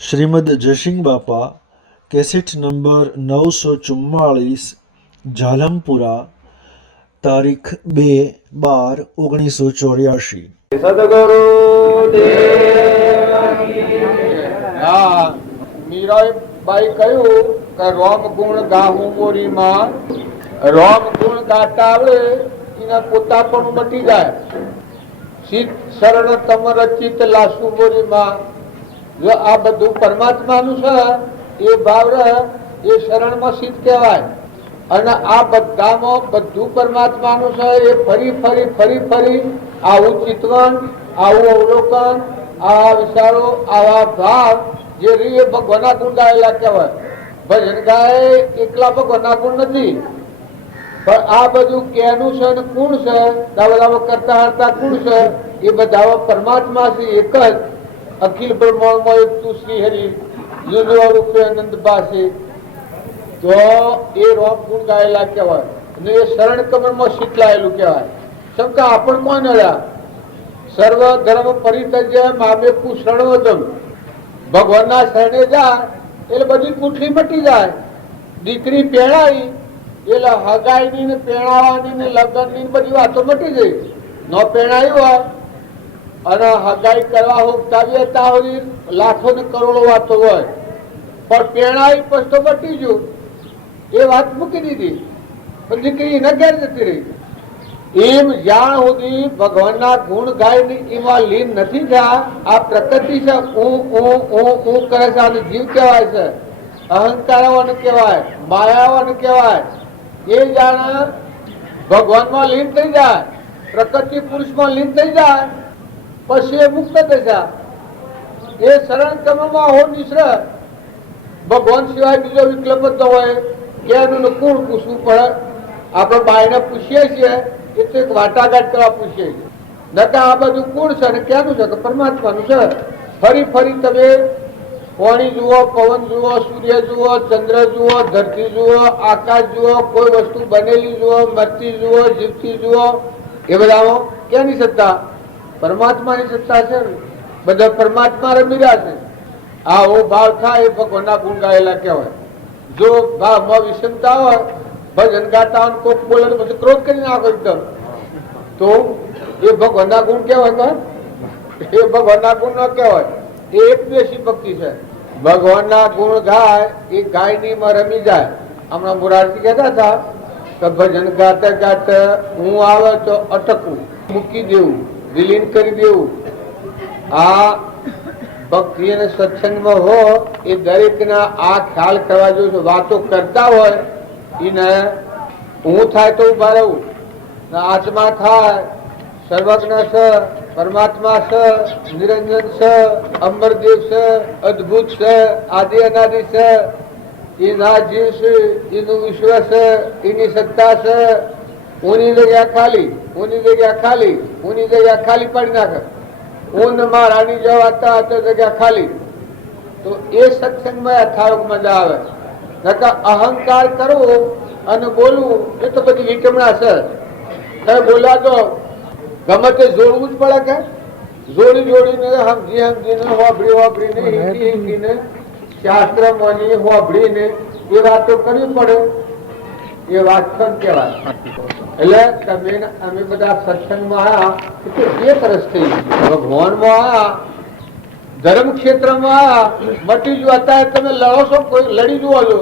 શ્રીમદ જયસિંહ બાપા cassette number 944 ઝાલમપુરા તારીખ 2/12/1984 સદગુરુ મીરાબાઈ કહ્યું કે રોમ ગુણ ગાહું મોરીમાં રોમ ગુણ ગાતા આવડે એના પોતા પણ મટી જાય. ચિત્ત શરણ તમ રચિત લાસુ મોરીમાં જો આ બધું પરમાત્માનું છે એ ભાવ રહે એ શરણમાં સિદ્ધ કહેવાય. અને આ બધામાં બધું પરમાત્માનું છે એ ફરી ફરી ફરી ફરી આવું ચિંતન, આવું અવલોકન, આવા વિચારો, આવા ભાવ જે રીએ ભગવાનના ગુણ ગાયેલા કહેવાય. ભજન ગાય એકલા ભગવાનના ગુણ નથી, પણ આ બધું કેનું છે અને કુણ છે, બધા કરતા હરતા કુણ છે એ બધા પરમાત્મા છે એક જ. અખિલ બ્રહ્માંડમાં એક તું શ્રી હરિ યુનવા રૂપે આનંદ પાસે તો એ રોમ ગુણ ગાયેલા કહેવાય. અને એ શરણ કમળમાં શીતલાયેલું કહેવાય. શંકા આપણ કોણ રહ્યા સર્વ ધર્મ પરિત્યજ્ય મામે શરણવતમ. ભગવાનના શરણે જાય એટલે બધી કુઠલી મટી જાય. દીકરી પહેણાઈ એટલે હગાઈની ને પહેણાવાની ને લગ્નની બધી વાતો મટી ગઈ. ન પહેણાઈ હોય અને હગાઈ કરવા હોગતાવી હતા હોય લાખો ને કરોડો વાતો હોય, પણ પહેણાઈ પછી તો મટી ગયું એ વાત મૂકી દીધી. પણ દીકરી એના ઘેર જતી રહી. એમ જ્યાં સુધી ભગવાનના ગુણ ગાય એમાં લીન નથી થયા આ પ્રકૃતિ છે હું કરે છે આને જીવ કહેવાય છે, અહંકારવાને કહેવાય, માયાવાને કહેવાય. એ જાણે ભગવાનમાં લીન થઈ જાય, પ્રકૃતિ પુરુષમાં લીન થઈ જાય પછી એ મુક્ત થઈ જાય. એ શરણ ક્રમમાં હો નિશ્ર ભગવાન સિવાય બીજો વિકલ્પ જ ન હોય કે એનું કોણ પૂછવું પડે. આપણે બાયને પૂછીએ છીએ એ તો એક વાટાઘાટ કરવા પૂછીએ છીએ. નકા આ બધું કોણ છે અને ક્યાંનું છે કે પરમાત્માનું છે. ફરી ફરી તમે પાણી જુઓ, પવન જુઓ, સૂર્ય જુઓ, ચંદ્ર જુઓ, ધરતી જુઓ, આકાશ જુઓ, કોઈ વસ્તુ બનેલી જુઓ, મરતી જુઓ, જીવતી જુઓ, એ બધામાં ક્યાંની સત્તા? પરમાત્માની સત્તા છે. બધા પરમાત્મા રમી રહ્યા છે. આવો ભાવ થાય એ ભગવાનના ગુણ ગાયેલા કહેવાય. જો ભાવમાં વિષમતા હોય, ભજન ગાતા હોય, કોક બોલે પછી ક્રોધ કરી નાખો એકદમ, તો એ ભગવાનના ગુણ કહેવાય કે એ ભગવાનના ગુણ ન કહેવાય. એ એક દેશી ભક્તિ છે. ભગવાનના ગુણ ગાય એ ગાયની માં રમી જાય. હમણાં મોરારજી કહેતા હતા કે ભજન ગાતા ગાતા હું આવે તો અટકવું, મૂકી દેવું, વિલીન કરી દેવું. આ ભક્તિ અને સત્સંગમાં હો એ દરેક ના આ ખ્યાલ કરવા જોઈએ. વાતો કરતા હોય એને હું થાય તો ઉભા રહું, આત્મા થાય, સર્વજ્ઞ છે, પરમાત્મા છે, નિરંજન છે, અમરદેવ છે, અદભુત છે, આદિ અનાદિ છે, એના જીવ છે, એનું વિશ્વ છે, એની સત્તા છે. ઊની જગ્યા ખાલી, ઊની જગ્યા ખાલી, ઊની જગ્યા ખાલી પાડી નાખે. ઊન મારાની જવાતા તો જગ્યા ખાલી. તો એ સત્સંગમાં અથારક મજા આવે. નકા અહંકાર કરવો અને બોલવું એ તો બધી વિટમણા છે. તમે બોલ્યા તો ગમે તે જોડવું જ પડે કે જોડી જોડીને સમજીને હોભળીને હિંદીને શાસ્ત્ર માની હોભળીને એ વાતો કરવી પડે. એ વાત કહેવાય. એટલે તમે અમે બધા સત્સંગમાં આવ્યા એક રસ થઈ, ભગવાનમાં આવ્યા, ધર્મ ક્ષેત્રમાં આવ્યા, મટી જો અત્યારે તમે લડો છો, કોઈ લડી જુઓ છો,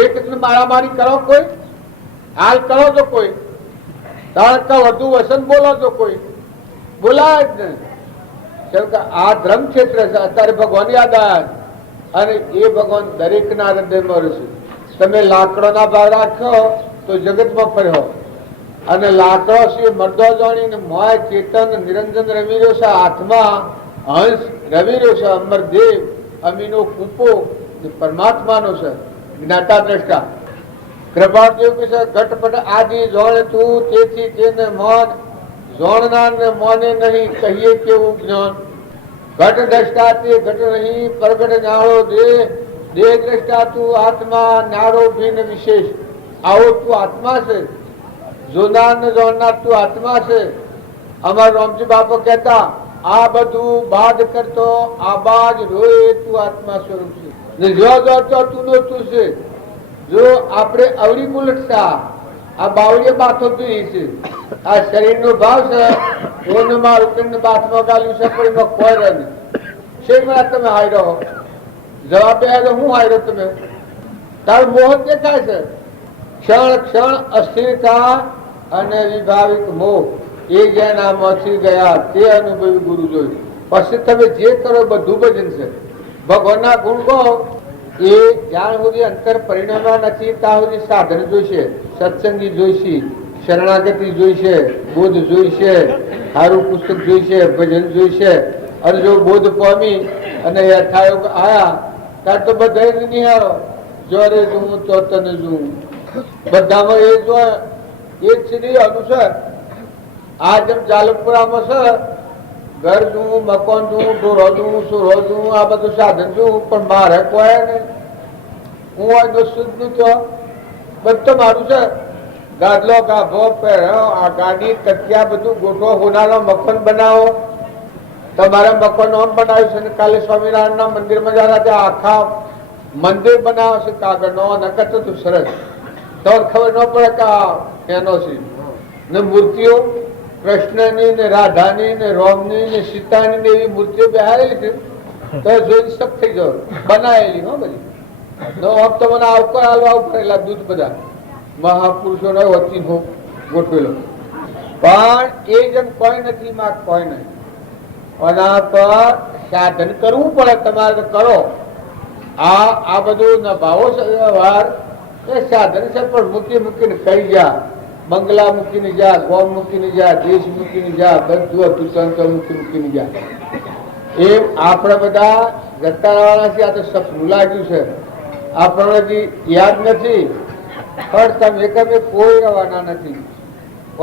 એક મારામારી કરો, કોઈ હાલ કરો તો કોઈ તારકા વધુ વસન બોલો તો કોઈ બોલાય જ નહીં. આ ધર્મ ક્ષેત્ર છે. અત્યારે ભગવાન યાદ આવ્યા અને એ ભગવાન દરેક ના હૃદયમાં રહેશે. તમે લાકડોના ભાવ રાખો તો જગતમાં ફર્યો અને લાકડો છે મરદો જાણીને મોય ચેતન નિરંજન રમી રહ્યો છે, આત્મા હંસ રમી રહ્યો છે, અમરદેવ અમીનો કૂપો પરમાત્માનો છે, જ્ઞાતા દ્રષ્ટા. કૃપાદેવ કે છે ઘટપટ આદિ જોણ તું તેથી તેને મોન જોણનાર ને મોને નહીં કહીએ કેવું જ્ઞાન. ઘટ દ્રષ્ટા તે ઘટ નહીં પ્રગટ જાણો દેહ, દેહ દ્રષ્ટા તું આત્મા નારો ભિન્ન વિશેષ. આવો તું આત્મા છે, જોનાર ને જોનાર તું આત્મા છે. અમારા રામજી બાપા કહેતા આ બધું બાદ કરતો આબાજ રોય તું આત્મા સ્વરૂપ છે ને જો તું નો તું છે. જો આપણે અવળી મુલટતા આ બાવળીએ બાથો પીવી છે, આ શરીરનો ભાવ છે એને મારું પિંડ બાથમાં ગાલ્યું છે પણ એમાં કોઈ રહે નહીં. શેમાં તમે હાર્યો જવાબ આવ્યો હું હાર્યો તમે તારું મોહ દેખાય છે. ક્ષણ ક્ષણ અસ્થિરતા અને વિભાવિક મોહ એ જેનામાંથી ગયા તે અનુભવી ગુરુ જોઈ. પછી તમે જે કરો બધું ભજન છે. ભગવાનના ગુણ કહો એ જ્યાં સુધી અંતર પરિણામમાં નથી ત્યાં સુધી સાધન જોઈશે, સત્સંગી જોઈશે, શરણાગતિ જોઈશે, બોધ જોઈશે, સારું પુસ્તક જોઈશે, ભજન જોઈશે. અને જો બોધ પામી અને યથાયોગ આયા ત્યારે તો બધા નિહાળો જોરે જોઉં તો તને જોઉં બધામાં એ જો એ જ શ્રી અનુસાર આ જેમ જાલમપુરામાં છે ઘર જોઉં, મકાન જોઉં, ઢોરો જોઉં, સુરો જોઉં, આ બધું સાધન જોઉં પણ મારે કોઈ નહીં. હું આ શુદ્ધ નું તો બધું મારું છે. ગાદલો ગાભો પહેરો, આ ગાડી તકિયા બધું ગોઠવો, હોનારો મકાન બનાવો. તમારા મકાન આમ બનાવ્યું છે ને કાલે સ્વામિનારાયણ ના મંદિરમાં જરા ત્યાં આખા મંદિર બનાવે છે કાગળ નો નકર તો સરસ તો ખબર ન પડે કે એનો છે ને મૂર્તિઓ કૃષ્ણની ને રાધાની ને રોમની ને સીતાની ને એવી મૂર્તિઓ બેહારેલી છે તો જોઈને સબ થઈ જાવ બનાવેલી હો બધી. આમ તો મને આવકાર હાલવા પડેલા દૂધ બધા મહાપુરુષો નો વચ્ચે ગોઠવેલો પણ એ જેમ કોઈ નથી માં કોઈ નહીં. આના પર સાધન કરવું પડે તમારે કરો. આ બધું ભાવો વ્યવહાર એ સાધન છે પણ મૂકીને કહી જા, બંગલા મૂકીને જા, ગોમ મૂકીને જા, દેશ મૂકીને જા, બધું હતું મૂકીને જા. એમ આપણે બધા જતા રહેવાના છે. આ તો સપનું લાગ્યું છે આપણને હજી યાદ નથી પણ તમે કમે કોઈ રહેવાના નથી.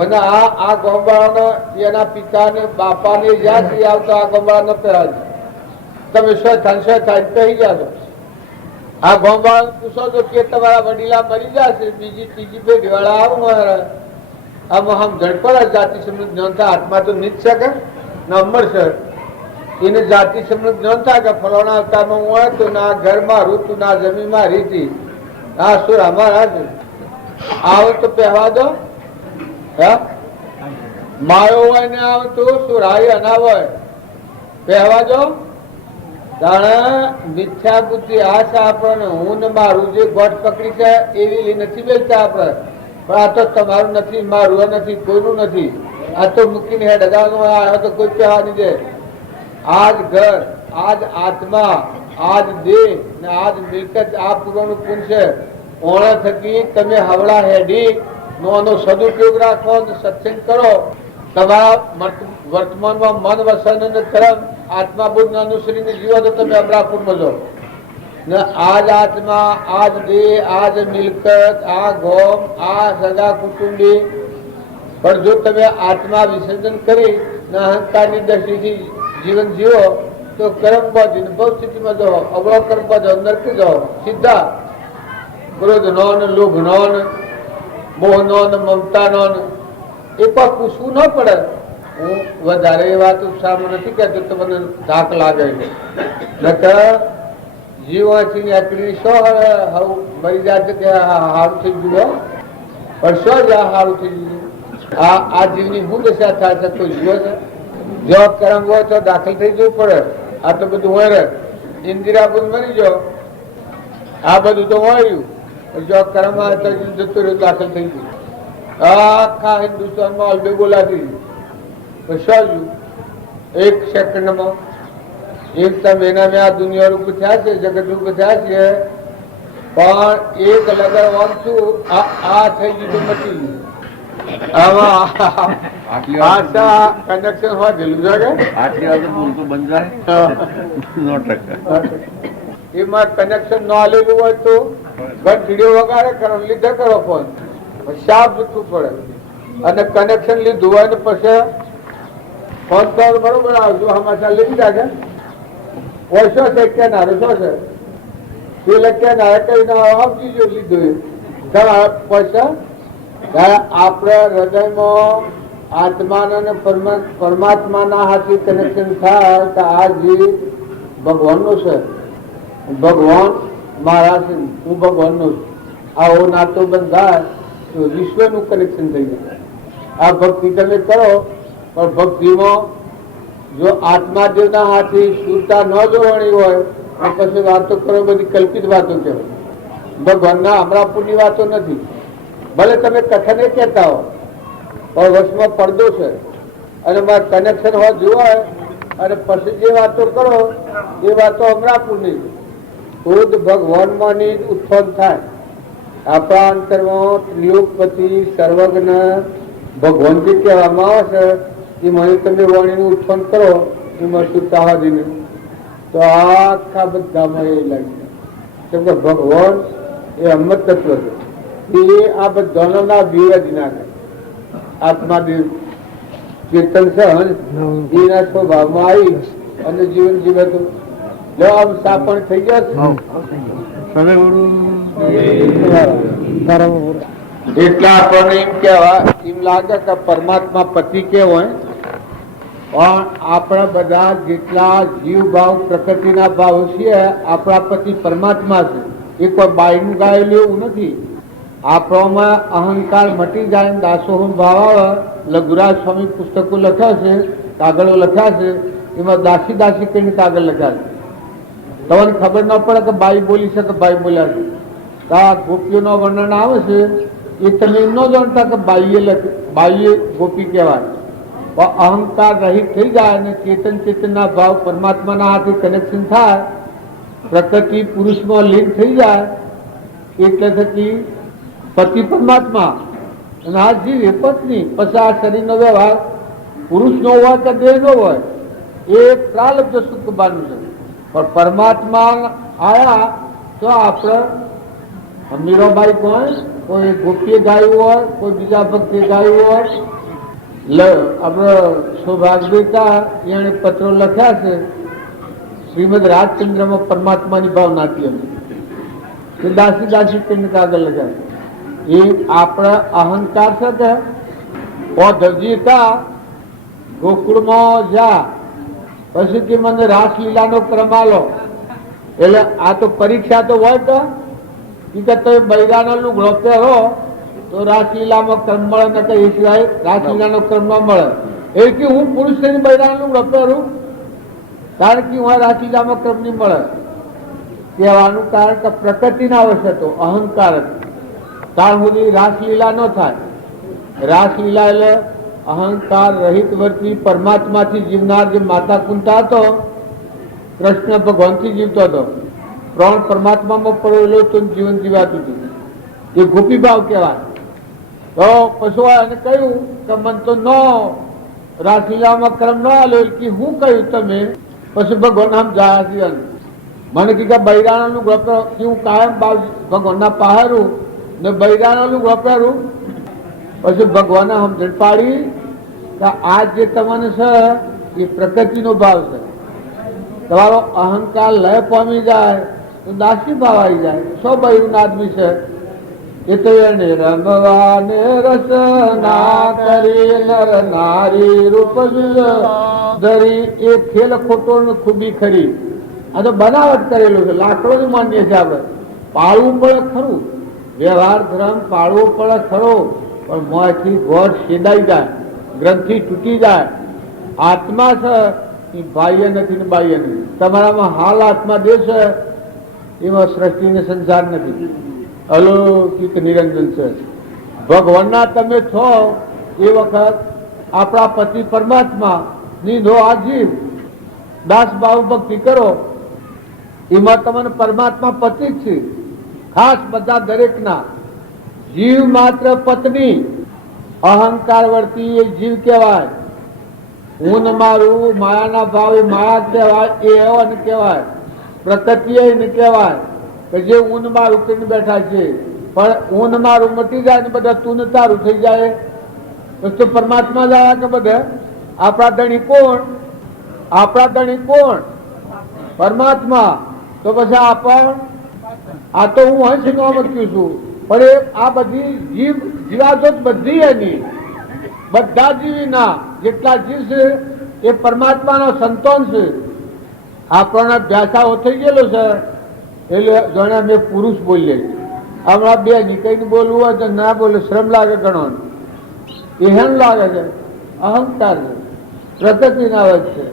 અને આ ગોંબાળાનો એના પિતાને બાપાને યાદ આવતો આ ગોંબાળાનો પહેરા તમે થાય કહી જાશો. આ ગોંબાળ પૂછો તો કે તમારા વડીલા મરી જશે બીજી ત્રીજી પેઢી વાળા આવું આમાં હમ ઝડપડ જાતિ સમૃદ્ધ જ્ઞાન થાય. આત્મા તો નીચ શકે નંબર છે એને જાતિ સમૃદ્ધ જ્ઞાન થાય કે ફલાણા અવતારમાં હું હોય તો ના ઘરમાં ઋતુ ના જમીનમાં રીતિ આ સુર અમારા છે આવો તો પહેવા દો. માયો હોય ને આવતું સુરાય અના હોય પહેવા દો. તાણે મિથ્યા બુદ્ધિ આશા આપણને હું ને મારું જે ગોઠ પકડી છે એવી નથી બેસતા આપણે. પણ આ તો તમારું નથી, મારું નથી, કોઈનું નથી. આ તો મૂકીને હેડ અગાઉ આ તો કોઈ પહેવા નહીં દે. આજ ઘર, આજ આત્મા, આજ દેહ ને આજ મિલકત આ પૂર્વનું પુણ્ય છે. ઓણા થકી તમે હવળા હેડી નો સદુપયોગ રાખો, સત્સંગ કરો. તમારા વર્તમાનમાં મન વસન અને કર્મ આત્મા બુદ્ધ અનુસરીને જીવો તો તમે અમરાપુરમાં જાઓ ને આજ આત્મા, આજ દેહ, આજ મિલકત, આ ગોમ, આ સગા કુટુંબી. પણ જો તમે આત્મા વિસર્જન કરી ને અહંકારની દ્રષ્ટિથી જીવન જીવો તો કર્મ બાજુ ભવ સ્થિતિમાં જાઓ, અવળો કર્મ બાજુ નરકી જાઓ સીધા. ક્રોધ નો ને લોભ નો ને મોહ નો ને મમતા નો ને એ પણ પૂછવું ન પડે. હું વધારે એ વાત ઉત્સાહમાં નથી કહેતો તો મને ધાક લાગે છે. જીવવાથી આકડી શો મરી જાય કે સારું થઈ ગયું પણ શો જ સારું થઈ ગયું. આ જીવની શું દશા થાય છે કોઈ જીવો છે? જો કરમ હોય તો દાખલ થઈ જવું પડે. આ તો બધું હોય રે ઇન્દિરાબુન મરી જાઓ આ બધું તો હોયું જો કરમ જતું રહ્યું દાખલ થઈ ગયું. આખા હિન્દુસ્તાનમાં અલબે બોલાતી શું એક સેકન્ડમાં એક મહિના મેં આ દુનિયા રૂપ થયા છે, જગત રૂપ થયા છે પણ એક લગાવવાનું છું આ થઈ ગયું મટી ગયું. આમાં કનેક્શન હોય ગયેલું છે કે આટલી વાર તો બોલતો બંધ જાય એમાં કનેક્શન ન આલેલું હોય તો ઘંટીડીઓ વગાડે કરો લીધે કરો ફોન સાફ જૂઠું પડે. અને કનેક્શન લીધું હોય ને પછી ફોન કોલ બરોબર આવજો સમાચાર લીધી રાખે હોય શું છે કેનારે શું છે પેલા કેનારે કઈ ના આપજી લીધું પૈસા આપણે હૃદયમાં આત્માના અને પરમાત્માના હાથી કનેક્શન થાય તો આ જીવ ભગવાનનો છે, ભગવાન મારા છે, હું ભગવાનનો છું. આવો નાતો બંધાય તો વિશ્વનું કનેક્શન થઈ જાય. આ ભક્તિ તમે કરો, પણ ભક્તિમાં જો આત્માદેવના હાથી શુદ્ધતા ન જોવાની હોય તો પછી વાતો કરો બધી કલ્પિત વાતો કહેવાય. ભગવાનના હમણાપુરની વાતો નથી. ભલે તમે કથને કહેતા હો પણ વચમાં પડદો છે અને મારે કનેક્શન હોવા જોવાય અને પછી જે વાતો કરો એ વાતો હમણાપુરની ખુદ ભગવાનમાંની જ ઉત્પન્ન થાય. આપણા અંતરમાં ત્રિયોગપતિ સર્વજ્ઞ ભગવાન જે કહેવામાં આવે છે એ મને તમે વાણીનું ઉત્પન્ન કરો એમાં શુદ્ધતા હાજીને તો આખા બધામાં એ લાગે. કેમ કે ભગવાન એ અમૃત તત્વ છે. એ આ બધાના વિરજ નાખે. આત્માદેવ ચેતન છે એના સ્વભાવમાં આવી અને જીવન જીવે તો આમ સાપણ થઈ ગયા. એટલે આપણને એમ કેવા એમ લાગે કે પરમાત્મા પતિ કેવો પણ આપણા બધા જેટલા જીવ ભાવ પ્રકૃતિના ભાવ છે આપણા પતિ પરમાત્મા છે. એ કોઈ બાયનું ગાયેલું એવું નથી. આપણામાં અહંકાર મટી જાય દાસોહમ ભાવ આવે. લઘુરાજ સ્વામી પુસ્તકો લખ્યા છે, કાગળો લખ્યા છે, એમાં દાસી દાસી કહીને કાગળ લખ્યા છે. તમને ખબર ન પડે કે બાઈ બોલી છે કે બાઈ બોલ્યા છે. આ ગોપીઓનો વર્ણન આવે છે એ તમે એમ ન જાણતા કે બાઈએ ગોપી કહેવાય. પણ અહંકાર રહિત થઈ જાય અને ચેતનના ભાવ પરમાત્માના હાથે કનેક્શન થાય, પ્રકૃતિ પુરુષમાં લીન થઈ જાય એટલે થકી પતિ પરમાત્મા અને આ જીવ એ પત્ની. પછી આ શરીરનો વ્યવહાર પુરુષનો હોય કે દેહનો હોય એ પ્રાલબ્ધ સુખ બાનું છે. પણ પરમાત્મા આયા તો આપણે મીરાબાઈ કોઈ ગોપીએ ગાયું હોય, કોઈ બીજા ભક્તે ગાયું હોય. આપણે સૌભાગ્યતા એને પત્રો લખ્યા છે શ્રીમદ રાજચંદ્રમાં પરમાત્માની ભાવનાથી અમે દાસી દાસી કરીને કાગળ લખ્યા છે. એ આપણા અહંકાર છે કે ધરજીતા ગોકુળમાં જા પછી કે મને રાસલીલાનો ક્રમ આલો. એટલે આ તો પરીક્ષા તો હોય કે તમે બૈરાનો લુગડો પહેરો તો રાસલીલામાં ક્રમ મળે ને કઈ સિવાય રાસલીલાનો ક્રમ ન મળે. એ કે હું પુરુષ થઈને બૈરાનો લુગડો પહેરું કારણ કે હું રાસલીલામાં ક્રમ નહીં મળે. કહેવાનું કારણ કે પ્રકૃતિના વશે તો અહંકાર ત્યાં સુધી રાસલીલા ન થાય. રાસલીલા એટલે અહંકાર રહિત વર્તી પરમાત્માથી જીવનાર જે માતા કુંતા હતો, કૃષ્ણ ભગવાનથી જીવતો હતો, પ્રાણ પરમાત્મામાં પડેલો તો જીવન જીવાતું હતું. એ ગોપી ભાવ કહેવાય. તો પશુ એને કહ્યું કે મન તો ન રાસલીલામાં ક્રમ ન આલ્યો કે હું કહ્યું તમે પછી ભગવાન આમ જાય જીવન મને કે બૈરાણાનું ગોપર હું કાયમ ભગવાનના પહાડું ને બૈરાણાનું ગોપેરું. પછી ભગવાને સમજણ પાડી કે આ જે તમને છે એ પ્રકૃતિનો ભાવ છે. તમારો અહંકાર લય પામી જાય તો દાસી ભાવ આવી જાય. 100 બૈરું આદમી છે એ તો એને રમવાને રસ ના કરી નર નારી રૂપ ધરી એ ખેલ ખોટો ખૂબી ખરી. આ તો બનાવટ કરેલું છે. લાકડો જ માન્ય છે. આપણે પાળવું પડે ખરું, વ્યવહાર ધર્મ પાળવો પડે ખરો, પણ મોંથી ગોળ છેદાઈ જાય, ગ્રંથિ તૂટી જાય. આત્મા છે એ બાહ્ય નથી ને બાહ્ય નથી. તમારામાં હાલ આત્મા દેહ છે એમાં સૃષ્ટિ ને સંસાર નથી. અલૌકિક નિરંજન છે. ભગવાનના તમે છો એ વખત આપણા પતિ પરમાત્મા ની નો આ જીવ દાસ ભાવ ભક્તિ કરો એમાં તમને પરમાત્મા પતિ જ છે. ખાસ બધા દરેકના જીવ માત્ર પત્ની અહંકાર વર્તી એ જીવ કહેવાય. હું મારું માયાના ભાવ એ માયા કહેવાય. એ એવન કહેવાય. પ્રકૃતિ એને કહેવાય કે જે ઊન મારું કરીને બેઠા છે. પણ ઊન મારું મટી જાય ને બધા તું તારું થઈ જાય તો પરમાત્મા જ આવ્યા કે બધા આપણા ધણી કોણ? આપણા ધણી કોણ? પરમાત્મા. તો પછી આ તો હું અંશ ન મૂક્યું છું પણ આ બધી જીવાતો બધી એની બધા જીવીના જેટલા જીવ છે એ પરમાત્માનો સંતાન છે. આપણને ભ્યાસાઓ થઈ ગયેલો છે એટલે જાણે અમે પુરુષ બોલીએ. હમણાં બે નીકળીને બોલવું હોય તો ના બોલે, શ્રમ લાગે ઘણો. એહેન લાગે છે, અહંકાર છે, પ્રકૃતિના વચ્ચે.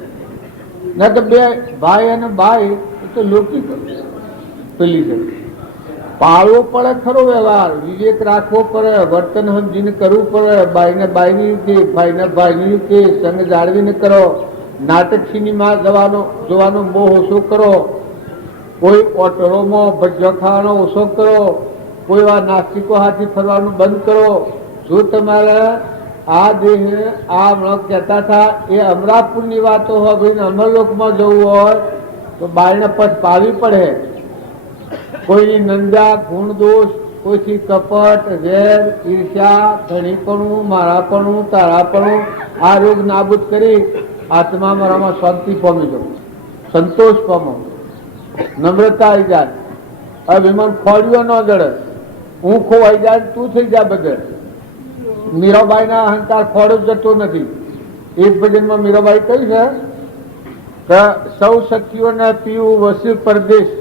ના તો બે ભાઈ અને ભાઈ એ તો લૌકિક પેલી છે. પાળવો પડે ખરો વ્યવહાર, વિવેક રાખવો પડે, વર્તન સમજીને કરવું પડે. બાઈને બાઈની રીતે, ભાઈને ભાઈની રીતે સંગ જાળવીને કરો. નાટક સિનેમા જોવાનો મોહ ઓછો કરો. કોઈ ઓટરોમાં ભજ્યો ખાવાનો ઓછો કરો. કોઈ વાર નાસ્તિકો હાથી ફરવાનું બંધ કરો. જો તમારે આ દેહ આ હમણાં કહેતા હતા એ અમરાપુરની વાતો હોય, ભાઈ અમરલોકમાં જવું હોય તો બાઈને પછ પાવી પડે. કોઈની નંદા ગુણ દોષ, કોઈથી કપટ, વેર, ઈર્ષ્યા, ધણીપણું, મારાપણું, તારાપણું આ રોગ નાબૂદ કરી આત્મા મારામાં શાંતિ પામી જાઓ, સંતોષ પામો, નમ્રતા આવી જાય. હવે વિમાન ખોડ્યો ન જડે, હું ખોવાઈ જાય તું થઈ જાય બધે. મીરાબાઈના અહંકાર ખોડો જતો નથી. એક ભજનમાં મીરાબાઈ કહી છે કે સૌ સખીઓને પીવું વસી પરદેશ,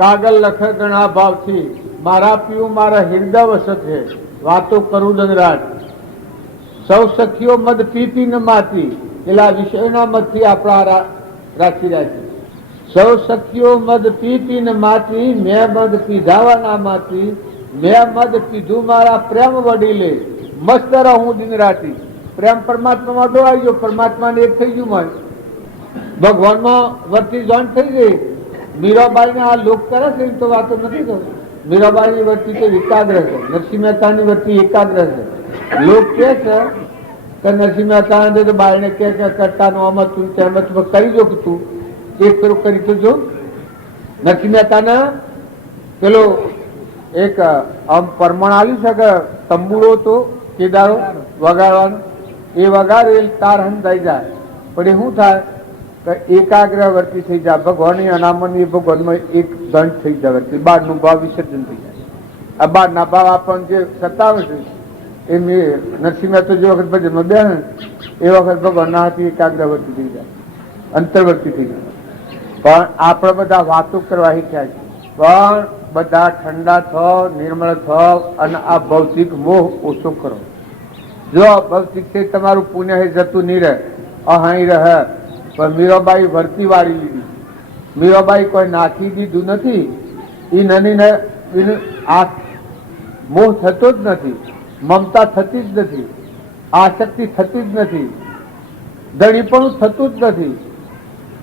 કાગળ લખે ઘણા ભાવથી, મારા પીવું મારા હૃદય વસ છે, વાતો કરું ડગરાટ. સૌ સખીઓ મદ પી પીને માતી, પેલા વિષયના મતથી આપણા રાખી રાખી. સૌ સખીઓ મદ પી પીને માતી, મેં મદ પીધાવાના માતી, મેં મદ પીધું મારા પ્રેમ વડીલે, મસ્ત રહું દિન રાતી. પ્રેમ પરમાત્મામાં ડોળાઈ ગયો, પરમાત્માને એક થઈ ગયું. મને ભગવાનમાં વર્તી જોઈન્ટ થઈ ગઈ. મીરાબાઈને આ લોક કરે છે તો વાતો નથી કરતો. મીરાબાઈની વર્તી તો એકાગ્ર છે, નરસિંહ મહેતાની વર્તી એકાગ્ર છે. લોક કે છે કે નરસિંહ મહેતા તો બાઈને કે કરતા નો આમ તું તેમ કરી જો કે તું એક ફેરો કરી તો જો. નરસિંહ મહેતાને પેલો એક આમ પરમણ આવ્યું છે કે તંબુરો તો કેદારો વગાડવાનો, એ વગાડે તાર હંધાઈ જાય. પણ એ શું થાય કે એકાગ્ર વર્તી થઈ જાય. ભગવાનની અનામની ભગવાનમાં એક દંડ થઈ જાય, વર્તી બારનું ભાવ વિસર્જન થઈ જાય. આ બારના ભાવ આપણને જે સતાવે છે એ નરસિંહ મહેતા જે વખત ભજનમાં બે એ વખત ભગવાનના હાથી એકાગ્ર વર્તી થઈ જાય, અંતર્વર્તી થઈ જાય. પણ આપણે બધા વાતો કરવા શીખ્યા છે. પણ બધા ઠંડા થાવ, નિર્મળ થાવ અને આ ભૌતિક મોહ ઓછો કરો. જો ભૌતિક છે તમારું પુણ્ય જતું નહીં રહે, અહીં રહે. પણ મીરાબાઈ વર્તી વાળી લીધી. મીરાબાઈ કોઈ નાખી દીધું નથી. એ નાની આ મોહ થતો જ નથી, મમતા થતી જ નથી, આસક્તિ થતી જ નથી, ધણીપણું થતું જ નથી,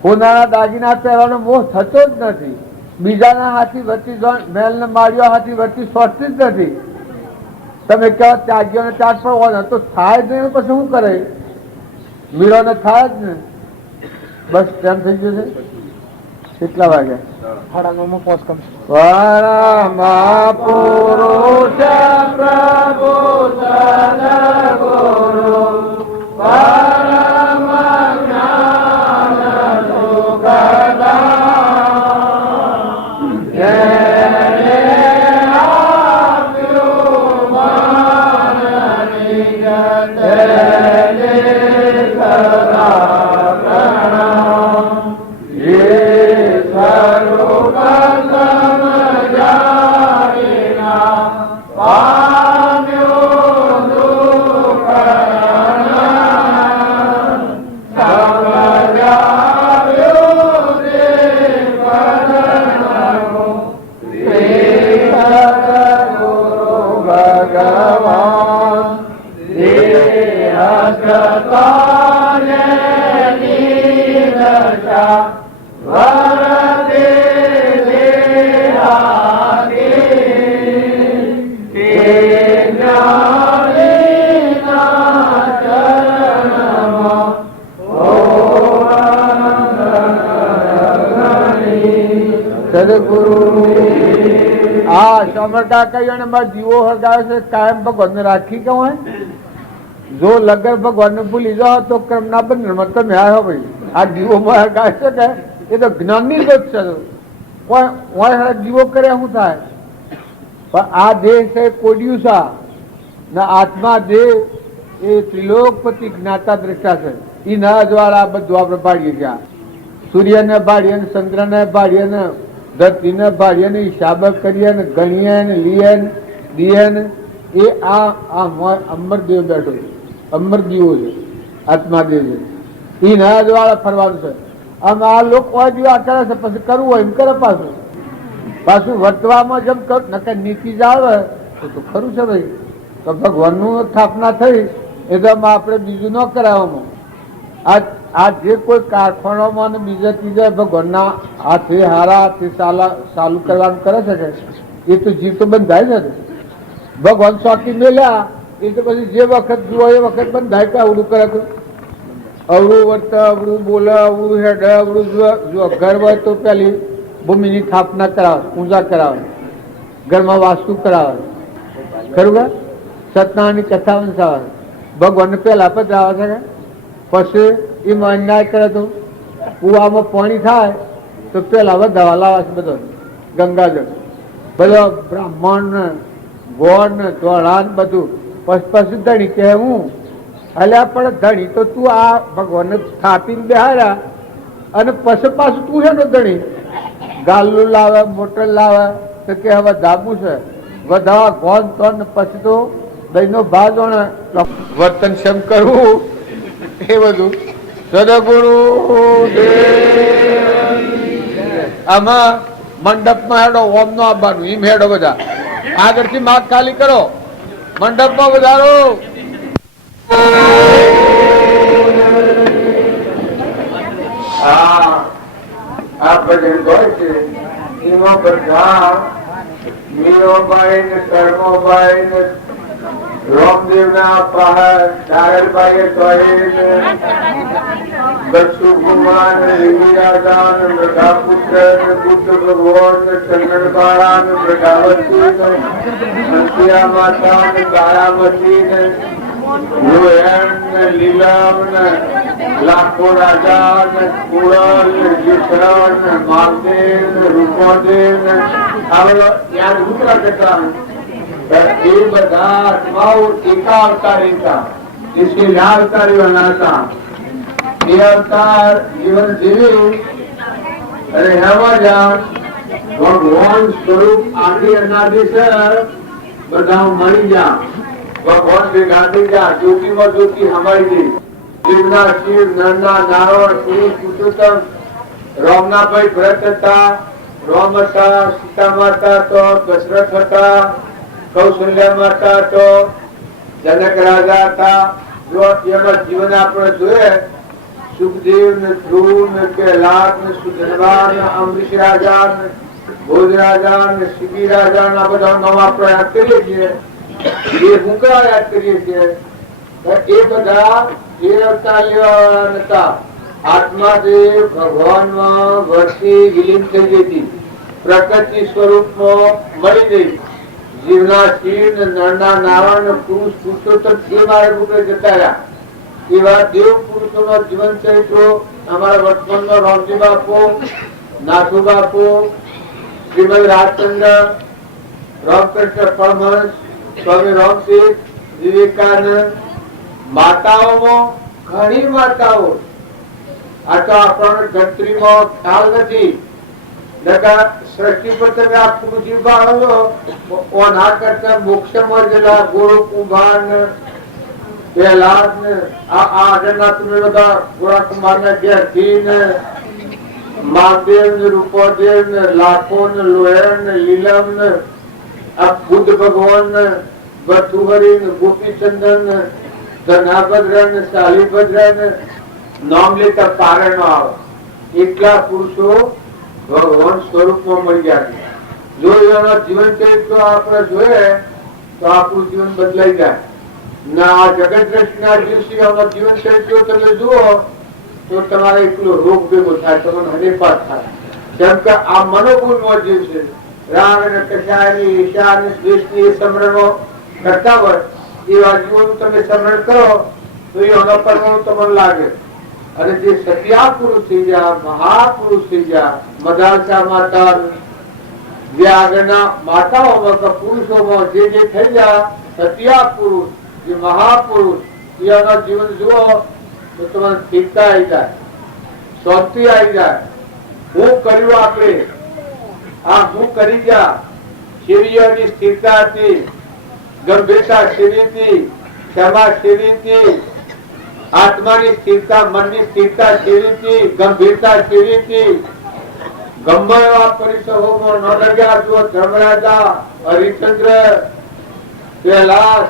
સોનાના દાગીના પહેરવાનો મોહ થતો જ નથી, બીજાના હાથી વર્તી મેલ ને માળીઓ હાથી વર્તી સોટતી જ નથી. તમે કહો ત્યાગીઓને ત્યાગ પડવાનો તો થાય જ નહીં, પછી શું કરે? મીરાને થાય જ ને. બસ ટાઈમ થઈ ગયો છે. કેટલા વાગ્યા? 9:30 પરમ પુરુષ પ્રભુ સદગુરુ પરમ જ્ઞાન સુખદાયક, જેને આપ્યું મન નિજ તેને સદા પ્રણામ. એ સ્વરૂપ સમજાવીના પામ્યો દુઃખ સમજાવ્યો તે પરમો શ્રી સદગુરુ ભગવાન દેહસ્કતાને નિદશા વરદે દેહાતી તે જ્ઞાનીના ચરણમાં સદગુરુ. આ સમરકા કહ્યું અને મારા જીવો હરગાવે છે કાયમ ભગવાન રાખી કેવું હોય. જો લગર ભગવાન ને ભૂલી જાઓ તો કર્મ ના બંધનમાં તમે આવ્યો ભાઈ. આ જીવો હરગાવે છે કે એ તો જ્ઞાનની ગત છે. જીવો કરે શું થાય? પણ આ દેહ છે કોડિયું છે ને આત્મા દેહ એ ત્રિલોકપતિ જ્ઞાતા દ્રષ્ટા છે. એ ના દ્વારા બધું આપણે ભાડીએ ગયા. સૂર્યને ભાડીએ ને ચંદ્રને ભાડીએ ને ધરતીને ભાડીએ ને હિસાબ કરીએ ને ગણીએ ને લીએ ને દીએ ને એ આ અમરદેવ બેઠો છે. અમરદેવો છે, આત્માદેવ છે. એ ના દ્વારા ફરવાનું છે. આમ આ લોકો આ કરે છે, પછી કરવું હોય એમ કરે પાછું વર્તવામાં જેમ કર નકર નીતિ જ આવે તો ખરું છે ભાઈ. તો ભગવાનનું સ્થાપના થઈ એ તો આપણે બીજું ન કરાવવામાં. આ જે કોઈ કારખાનામાં ને બીજા ત્રીજા ભગવાનના હાથે હારા હાથે ચાલુ કરવાનું કરે છે કે એ તો જીવ તો બંધાય છે. ભગવાન શોખી મેલ્યા એ તો પછી જે વખત જુઓ એ વખત બંધાય કે અવડું કરે તો અવડું વર્ત અવડું બોલે અવડું હેડે અવડું જો ઘર હોય તો પેલી ભૂમિની સ્થાપના કરાવે, પૂજા કરાવે, ઘરમાં વાસ્તુ કરાવે, ખરું કે સત્યનારાયણની કથા વંચાવે, ભગવાનને પેલા પધરાવે છે. પછી એમાં અન્યાય કરે તો કુવામાં પાણી થાય તો પેલા વધાવા લાવે છે બધો ગંગાજળ, બધો બ્રાહ્મણ ને ગોળ ને ધોળા ને બધું. પછી ધણી કે હું અલ્યા પણ ધણી તો તું આ ભગવાનને સ્થાપીને બેહાડ્યા અને પછી પાછું તું છે ને ધણી ગાલું લાવે મોટર લાવે તો કે હવે ધાબું છે વધાવા ગોન તો પછી તો દહીંનો ભાગ વર્તન શેમ કરવું એ બધું સદગુરુ આમાં મંડપમાં હેડો ઓમ નો આવવાનું એમ હેડો બધા આગળથી માગ ખાલી કરો મંડપમાં વધારો. આ ભજન હોય છે એમાં બધા મીરાબાઈ ને કર્મોબાઈ ને રામદેવ ના ડાયરભાઈ દક્ષુકુમાર ને લીલીરાજા ને મૃગાપુત્ર ને બુદ્ધ ભગવાન ને ચંદનબાળા ને મૃગાવતી ને હંસિયા માતા ને તારામતી ને લીલામ ને લાખો રાજા ને કુળલ ને જીસરણ ને માલદેવ ને રૂપોદેવ ને યાદ ઉતરા કેટલા ये બધા આત્માઓ એકા અવતારી था इसके यहाँ अवतारी बना था. ये अवतार जीवन जीवी अरे हेवा भगवान स्वरूप आदि अनादि से બધા મળી જા ભગવાન से गादी जा ज्योति में ज्योति हमारी दी शिवना शिव नंदा नारायण पुरुष पुरुषोत्तम रामना भाई भरत था राम था सीता माता तो दशरथ था કૌશલ્ય માતા તો જનક રાજા હતા. જો એમાં જીવન આપણે જોઈએ સુખદેવ ને ધ્રુવ ને પ્રહલાદ ને સુધનવા ને અમરીશ રાજા ને ભોજ રાજા ને સિદ્ધિ રાજા ના બધા નામ આપણે યાદ કરીએ છીએ. એ હુંકરા યાદ કરીએ છીએ. એ બધા જે અવતાર લેવા હતા આત્માદેવ ભગવાનમાં વર્તી વિલીન થઈ ગઈ હતી, પ્રકૃતિ સ્વરૂપમાં મળી ગઈ. જીવના શિવ ને નરના નારાયણ પુરુષ પુરુષોત્તમ જે મારે રૂપે જતા રહ્યા એવા દેવ પુરુષોનો જીવન ચરિત્રો અમારા વર્તમાનનો રામજી બાપુ, નાથુ બાપુ, શ્રીમદ રાજચંદ્ર, રામકૃષ્ણ પરમહંસ, સ્વામી રામસિંહ, વિવેકાનંદ. માતાઓમાં ઘણી માતાઓ આ તો આપણને ગણતરીમાં ખ્યાલ નથી. સૃષ્ટિ પર તમે આ પુરુષ ભાળો ઓના કરતા મોક્ષ માં ગયેલા ગુરુ કુમાર ને પ્રહલાદ ને આ આગળના તમે બધા ગોરા કુમાર ના ઘેરથી ને મહાદેવ ને રૂપદેવ ને લાખો ને લોહેર ને લીલમ ને આ બુદ્ધ ભગવાન ને ભર્તુહરી ને ગોપીચંદન ને ધનાભદ્ર ને શાલીભદ્ર ને નામ લેતા પારે નો આવે એટલા પુરુષો ભગવાન સ્વરૂપમાં મળી ગયા. જો એના જીવન ચરિત્ર આપણે જોઈએ તો આપણું જીવન બદલાઈ જાય. ના આ જગત દ્રષ્ટિના દિવસે જીવન ચરિત્ર તમે જુઓ તો તમારે એટલો રોગ ભેગો થાય, તમને હરેપાત થાય. કેમ કે આ મનોગુણમાં જીવ છે. રાગ અને કષાયની ઈર્ષ્યા અને દ્વેષની સમરણો કરતા હોય એવા જીવોનું તમે સમરણ કરો તો એનો પરમાણુ તમને લાગે. અને જે સત્યા પુરુષ થઈ ગયા, મહાપુરુષ થઈ ગયા, મદાલસા માતા જે આગળના માતાઓમાં પુરુષોમાં જે થઈ ગયા સત્યા પુરુષ, જે મહાપુરુષ એના જીવન જુઓ તો તમારે સ્થિરતા આવી જાય, શાંતિ આવી જાય. હું કર્યું આપણે, આ હું કરી ગયા, શિરીયની સ્થિરતા હતી, ગંભીરતા શિરી હતી, ક્ષમા શિરી હતી, આત્માની સ્થિરતા, મનની સ્થિરતા શિરી હતી, ગંભીરતા શિરી હતી. ગમે એવા પરિસરોમાં ન લગ્યા જો ધર્મરાજા, હરિશ્ચંદ્ર, પ્રહલાદ,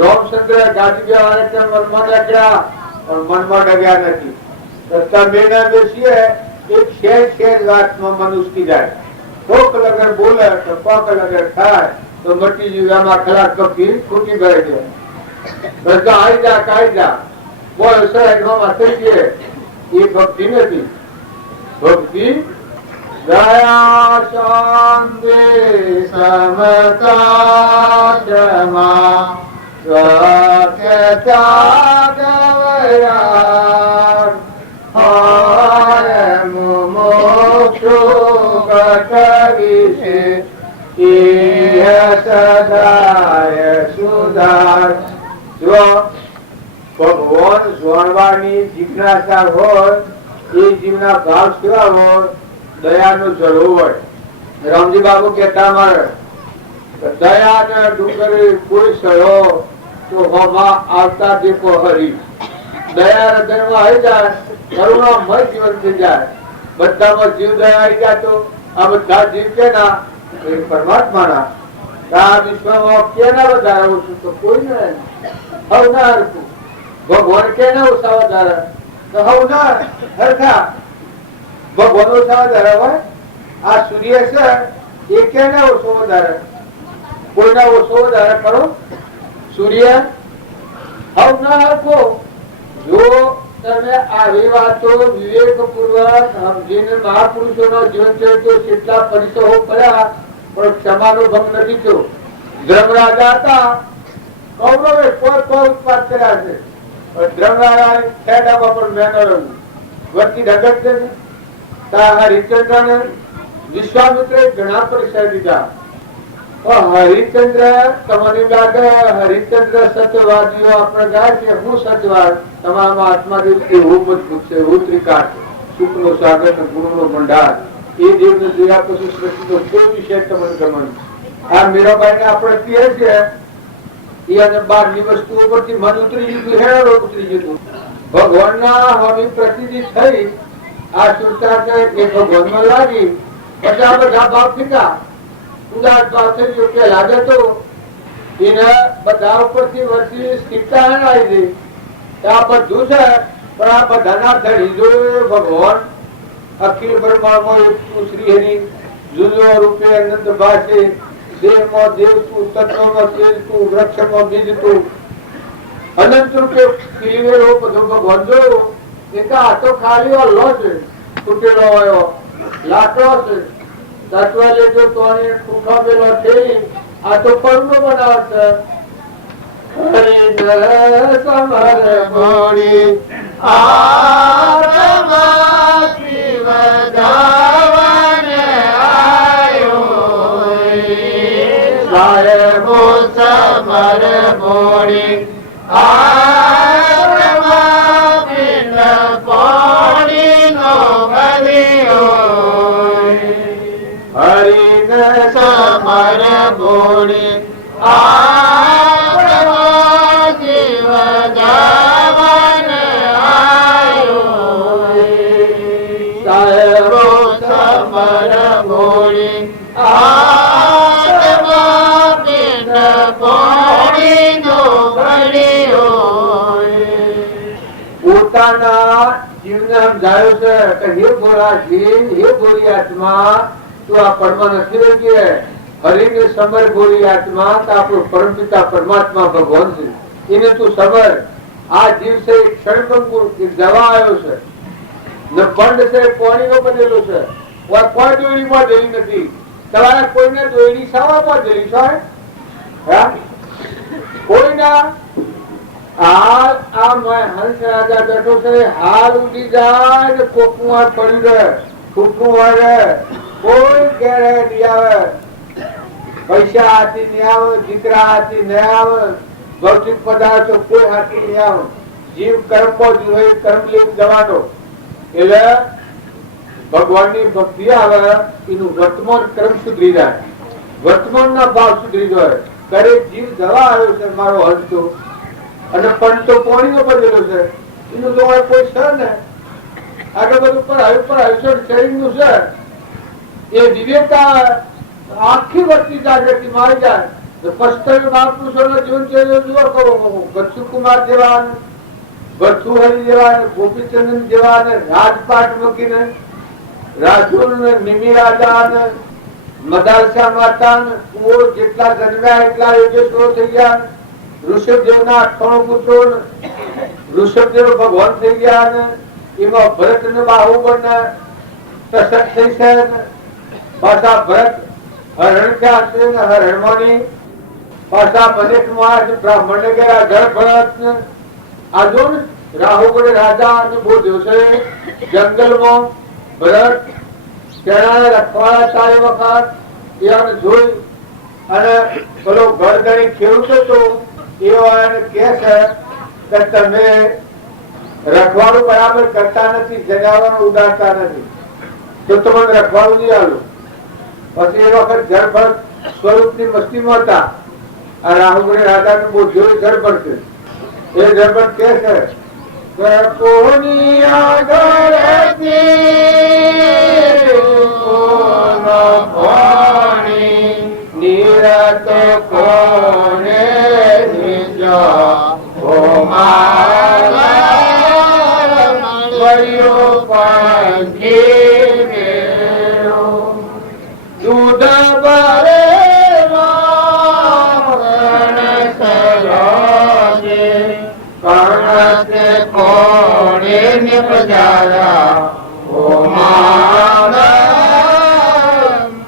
રામચંદ્ર ગાજગ્યા મનમાં ડગ્યા, પણ મનમાં ડગ્યા નથી. રસ્તા બે ના બેસીએ એક શેર વાતમાં મન ઉસકી જાય. કોક લગર બોલે તો કોક લગર થાય તો મટી જીવામાં ખલાસ કપી ખૂટી ગઈ છે. રસ્તા આવી જા કાઈ જા બોલ સહેજમાં થઈ ગયે, એ ભક્તિ નથી. ભક્તિ દયા શાંતિ સમતા ક્ષમા ત્યાગ વૈરાગ હાય મુમુક્ષુ ગતવિષે ઇહ સદાય સુધાર. જો ભગવાન જાણવાની જિજ્ઞાસા હોય, એ જીવના ભાવ કેવા હોય, દયાનો જળવો હોય. રામજી બાબુ કહેતા મારે દયા ને ડુંગરે કોઈ સયો તો હમાં આવતા દેખો હરી. દયા હૃદયમાં આવી જાય, કરુણામય જીવન થઈ જાય. બધામાં જીવ દયા આવી જાય તો આ બધા જીવ કેના? એ પરમાત્માના. આ વિશ્વમાં કેના વધારે ઓછું? તો કોઈ નહીં. હવ ના હરખું. ભગવાન કેના ઓછા વધારે? તો હવ ના હરખા. ભગવાન ઓછા વધારે હોય. આ સૂર્ય છે એ કેના ઓછો વધારે? કોઈના ઓછો વધારે કરો? સૂર્ય હવ ના હરખો. જો તમે આવી વાતો વિવેકપૂર્વક સમજીને મહાપુરુષોના જીવન ચરિત્રો કેટલા પરિસરો કર્યા, પણ ક્ષમાનો ભંગ નથી થયો. ધર્મરાજા હતા, કૌરવે કોઈ ઉત્પાદ કર્યા છે, ધર્મરાજા ખેડામાં પણ મેં વચ્ચે ઢગત છે. હરિશ્ચંદ્ર વિશ્વામિત્રે ઘણા પરીક્ષા દીધા. હરિશ્ચંદ્ર તમને લાગે હરિશ્ચંદ્ર સત્યવાદીઓ આપણે ગાય છે, હું સત્યવાદ તમારા આત્માથી એવું મજબૂત છે, એવું ત્રિકાળ છે, સુખનો સાગર ને ગુણનો ભંડાર. એ દેવને જોયા પછી સૃષ્ટિનો કોઈ વિષય તમને ગમે. આ મીરાબાઈ ને આપણે કહે છે એ અને 12ની વસ્તુઓ પરથી મન ઉતરી જતું, હેરો ઉતરી જતું. ભગવાનના હમી પ્રસિદ્ધિ થઈ, આ સુરતા એ ભગવાનમાં લાગી, પછી આ બધા ભાવ ફીકા ઉદાસ ભાવ થઈ ગયો. કે લાગે તો એને બધા ઉપરથી વર્ષી સ્થિરતા આવી ગઈ. આ બધું છે, પણ આ બધાના ધણી જો ભગવાન અખિલ બ્રહ્માંડમાં એકતું શ્રી હરિ જુદો રૂપે અનંત ભાષે દેહમાં દેવ તું, તત્વમાં તેજ તું, વૃક્ષમાં બીજ તું, અનંત રૂપે ખીલેલો બધો ભગવાન જોયો. એક આ તો ખાલી લો છે, તૂટેલો હોય લાકડો છે, તત્વ લેજો તો ટૂંકાવેલો છે. આ તો પરનો બનાવશે. સમર ઘોડી આત્માથી વધાવને આયો, સાહેબો સમર ઘોડી આત્માથી પોડીનો બલિયો, હરિને સમર ઘોડી પોતાના જીવને સમજાયો છે કે હે ભોળા જીવ, હે ભોળી આત્મા, તું આ પરમા નથી રહી ગયે. હરિને સમર ભોળી આત્મા, તો આપણો પરમપિતા પરમાત્મા ભગવાન છે, એને તું સમર. આ જીવ છે ક્ષણભંગુર, જવા આવ્યો છે ને બંધ છે, પાણીનો બનેલો છે. કોઈ દોરીમાં જઈ નથી. તમારા કોઈને દોરી સાવામાં જઈ છે? કોઈના હાલ આ હંસ રાજા બેઠો છે, હાલ ઉડી જાય ને કોકમાં પડી રહે, ખોખું વાળે, કોઈ ઘેરે નહીં આવે. પૈસા હાથી નહીં આવે, દીકરા હાથી નહીં આવે, ભૌતિક પદાર્થો કોઈ હાથી નહીં આવે. જીવ કર્મમાં જ હોય, કર્મ લઈને જવાનો. એટલે ભગવાનની ભક્તિ આવે એનું વર્તમાન કર્મ સુધરી જાય, વર્તમાનના ભાવ સુધરી જાય. કરે જીવ જવા આવ્યો છે મારો હંતો, અને પણ તો પાણીનો બનેલો છે, એનું તો કોઈ છે ને આગળ બધું પર આવ્યું છે શરીરનું છે. એ વિવેકતા આખી વસ્તી જાગૃતિ માં આવી જાય. પસ્તવ્ય મહાપુરુષોના જીવન ચરિત્ર જુઓ કરો. ગચ્છુ કુમાર જેવા, ભર્તૃહરિ જેવા, ગોપીચંદન જેવા, રાજપાટ મૂકીને રાજુ નિમિ રાજા, મદાલસા માતા, કુંવર જેટલા જન્મ્યા એટલા યોગેશ્વરો થઈ ગયા. ઋષભદેવ ના 98 પુત્રો, ઋષભદેવ ભગવાન થઈ ગયા. એમાં ભરત ને બાહુબળ સશક્ત થઈ છે. પાછા ભરત હરણ ક્યાં હરણવાની પાછા મનેક માં બ્રાહ્મણ ને ગયા ઘર ભરત. આ જો ને રાહુગઢ રાજા અને બહુ દિવસે જંગલમાં ભરત ત્યાં રખવાડા ચારે વખત એને જોઈ અને પેલો ગરદણી ખેડૂત હતો એવો એને કે છે કે તમે રખવાડું બરાબર કરતા નથી, જનાવર ઉડાડતા નથી, તો તમને રખવાડું નહીં આલું. પછી એ વખત જળભરત સ્વરૂપની મસ્તીમાં હતા. આ રાહુગઢ રાજા ને બહુ જોઈ જળભરત એ જળભરત કે છે કે કોની આગળથી નિરત કોને નિજો દૂધ બરે કોણે નિપજારા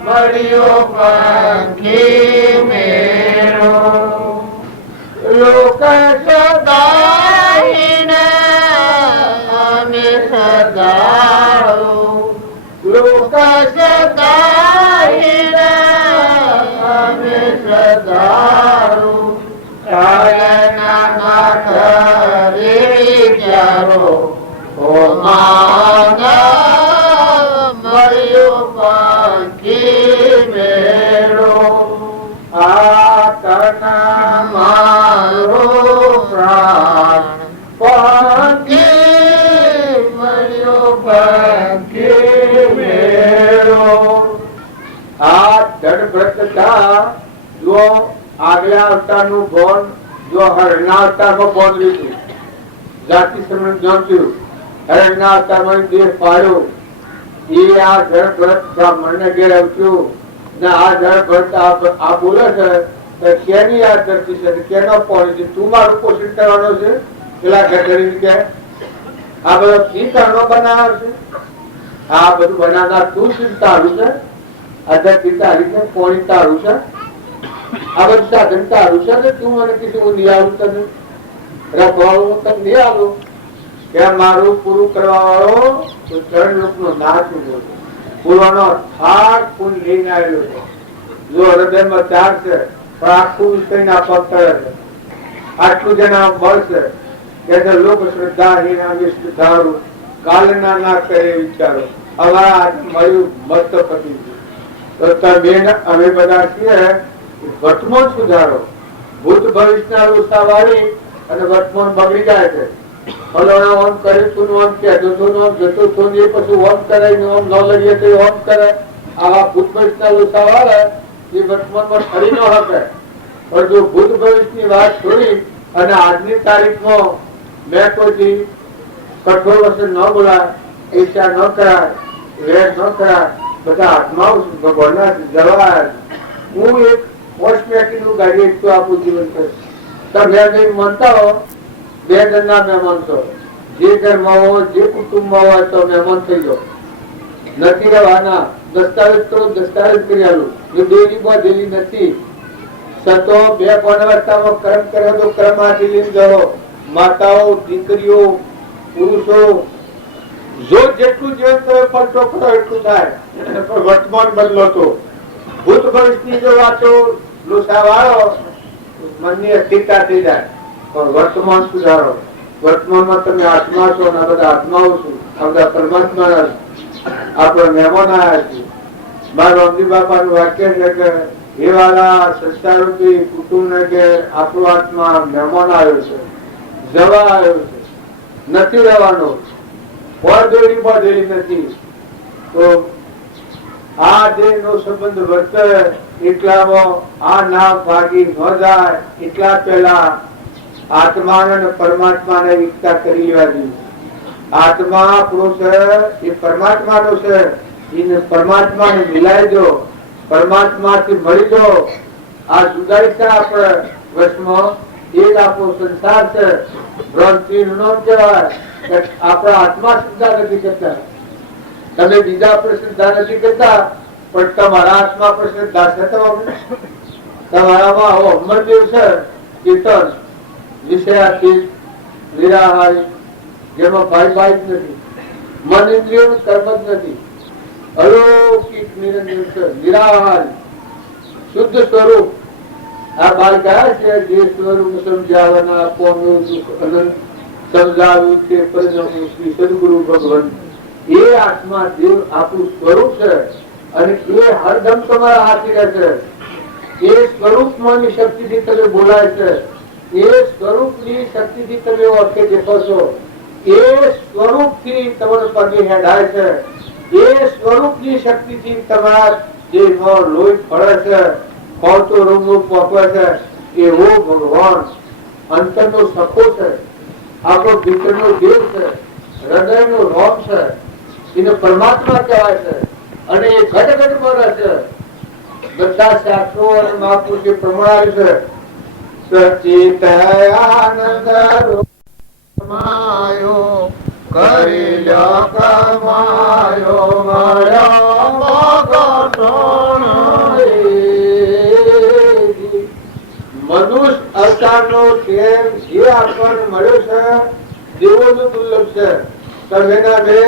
મળ્યો પંખી મેળો લોક સદાઈને અમે સદાળો લોક સદાઈને અમે સદાળો કાયના નાથ રે વિચારો ઓ માના મળ્યો પંખી મેળો આ તના મારો પ્રાણ પંખી મળ્યો પંખી મેળો. આ જડભ્રતતા જો આગલા અવતારનું બોન જો હરણના અવતારમાં બોન લીધું, જાતિ સમરણ જાણ્યું, હરણના અવતારમાં દેહ પાડ્યો. એ આ જળભરત બ્રાહ્મણ ને ઘેર આવ્યું ને આ જળભરત આ બોલે છે કે કેની આ ધરતી છે, કેનો પોણી છે, તું મારું પોષણ કરવાનો છે. પેલા ઘટડી કે આ બધો કી કરનો બનાવ છે, આ બધું બનાવનાર તું શું તારું છે, આ ધરતી તારી છે, પોણી તારું છે, આ બધું સાધન તારું છે ને તું મને કીધું હું નહીં આવું, તને રખવાડું હું તને નહીં આવું. કે મારું પૂરું કરવા વાળો તો ત્રણ લોક નો નાશ ઉભો છે. પૂરવાનો થાક પૂન લઈને આવેલો છે. જો હૃદયમાં ચાર છે પણ આખું વિષયના પગ કરે છે. આટલું જેના બળ છે કે લોક શ્રદ્ધા ધારું કાલના ના કરે વિચારો. અમારા હાથ મળ્યું મસ્ત પતિ તો તમે અમે બધા છીએ વર્તમાન સુધારો. ભૂત ભવિષ્યના લોસા વાળી અને વર્તમાન બગડી જાય છે. ફલોણા ઓમ કરે તું ઓમ કહેતો તું ઓમ જતો તું એ પછી ઓમ કરાય ઓમ ન લઈએ તો ઓમ કરે. આવા ભૂત ભવિષ્યના લોસા વાળા એ વર્તમાનમાં ફરી ન શકે. પણ જો ભૂત ભવિષ્યની વાત છોડી અને આજની તારીખમાં મેં કોઈથી કઠોર વચન ન બોલાય, ઈચ્છા ન કરાય, વેર ન કરાય, બધા હાથમાં ભગવાનના જવા. હું એક પોસ્ટમેટ્રી નું ગાડી એટલું આપું જીવન છે. તમે કઈ માનતા હો બે જણના મહેમાન છો, જે ઘરમાં હો જે કુટુંબમાં હોય તો મહેમાન થઈ જાઓ. નથી રહેવાના દસ્તાવેજ તો દસ્તાવેજ કરી આલું. દેવી બાંધેલી નથી સતો બે અવસ્થામાં કર્મ કર્યો તો કર્મ આથી લઈને જાઓ. માતાઓ, દીકરીઓ, પુરુષો જો જેટલું જીવન તમે પડતો કરો એટલું થાય. પણ વર્તમાન બદલો તો ભૂત ભવિષ્યની જો વાતો લોસા વાળો મનની અસ્થિરતા થઈ જાય. પણ વર્તમાન સુધારો. વર્તમાનમાં તમે આત્મા છો ને આ બધા આત્માઓ છો, આ બધા પરમાત્મા આપણા મહેમાન આવ્યા છે. મારા રામજી બાપાનું વાક્ય છે કે એ વાળા સંસારૂપી કુટુંબ ને કે આપણો આત્મા મહેમાન આવ્યો છે, જવા આવ્યો છે, નથી રહેવાનો, પડદોડી પડેલી નથી. તો આ દેહ નો સંબંધ વર્તે એટલામાં આ ના ભાગી ન જાય એટલા પહેલા આત્મા અને પરમાત્મા ને એકતા કરી લેવાની. આત્મા આપણો છે એ પરમાત્મા નો છે, એને પરમાત્મા ને મિલાવી દો, પરમાત્મા થી મળી દો. આ જુદાઈ છે આપણે વશમાં, એ જ આપણો સંસાર છે. ભ્રાંતિ નું નામ કહેવાય. આપણા આત્મા શ્રદ્ધા નથી કરતા, તમે બીજા પર શ્રદ્ધા નથી કરતા, પણ તમારા આત્મા પર શ્રદ્ધા છે. તમારામાં આવો અમરદેવ છે ચેતન વિષયાતીત નિરાહારી, જેમાં ભાઈ જ નથી, મન ઇન્દ્રિયોનું કર્મ જ નથી, અલૌકિક નિરંજન છે, નિરાહારી શુદ્ધ સ્વરૂપ. આ બાળ કયા છે જે સ્વરૂપ સમજાવવાના કોનું દુઃખ અનંત સમજાવ્યું છે પરિણામો શ્રી સદગુરુ ભગવાન. એ આત્મા દેવ આપણું સ્વરૂપ છે અને એ હરદમ તમારા હાથી રહેશે. એ સ્વરૂપમાંની શક્તિથી તમે બોલાય છે, એ સ્વરૂપની શક્તિથી તમે ઓળખે દેખો છો, એ સ્વરૂપથી તમારા પગે હેડાય છે, એ સ્વરૂપની શક્તિથી તમારા દેહમાં લોહી ફળે છે, પહોંચો રૂમનું પહોંચે છે. એવો ભગવાન અંતરનો સખો છે, આપણો ભીતરનો દેવ છે, હૃદયનો રોમ છે, એને પરમાત્મા કહેવાય છે. અને એ ઘટઘટમાં રહે છે. બધા શાસ્ત્રો અને મહાપુરુષે પ્રમાણ છે. સચિત આનંદ માયો કરી કમાયો મનુષ્ય અવતારનો ટેમ જે આપણને મળ્યો છે દેવોનું દુર્લભ છે. તમે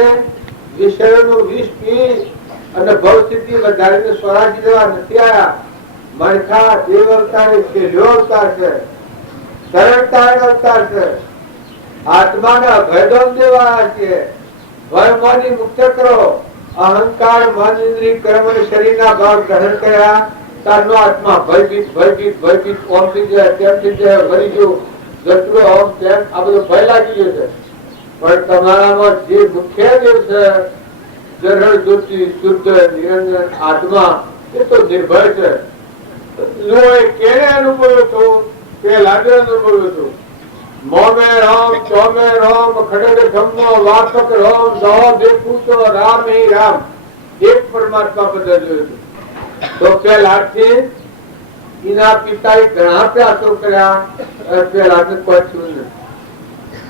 વિષયોનું વિષ પી અને ભવ સ્થિતિ વધારીને સ્વરાજી દેવા નથી આવ્યા. મણખા દેવ અવતાર છે, અવતાર છે, સરળતા અવતાર છે. આત્માના અભયદમ દેવા છે. ભયમાંથી મુક્ત કરો. અહંકાર મન ઇન્દ્રિય કર્મ અને શરીરના ભાવ ગ્રહણ કર્યા તારનો આત્મા ભયભીત ભયભીત ભયભીત ઓમ થઈ જાય, તેમ થઈ જાય, ભરી ગયું જતું ઓમ તેમ આ બધું ભય લાગી ગયો છે. પણ તમારામાં જે મુખ્ય દેવ છે જરળ જ્યોતિ શુદ્ધ નિરંજન આત્મા, એ તો નિર્ભય છે. કેને અનુભવ્યો હતો? પેલા અનુભવ્યો હતો. મોમે રામ ચોમે રામ ખડગ ધમ્મો વાસક રામ દહો દેખું તો રામ હી રામ. એક પરમાત્મા બધા જોયું. તો પેલાથી એના પિતાએ ઘણા પ્રયાસો કર્યા, પેલા કોઈ થયું નથી.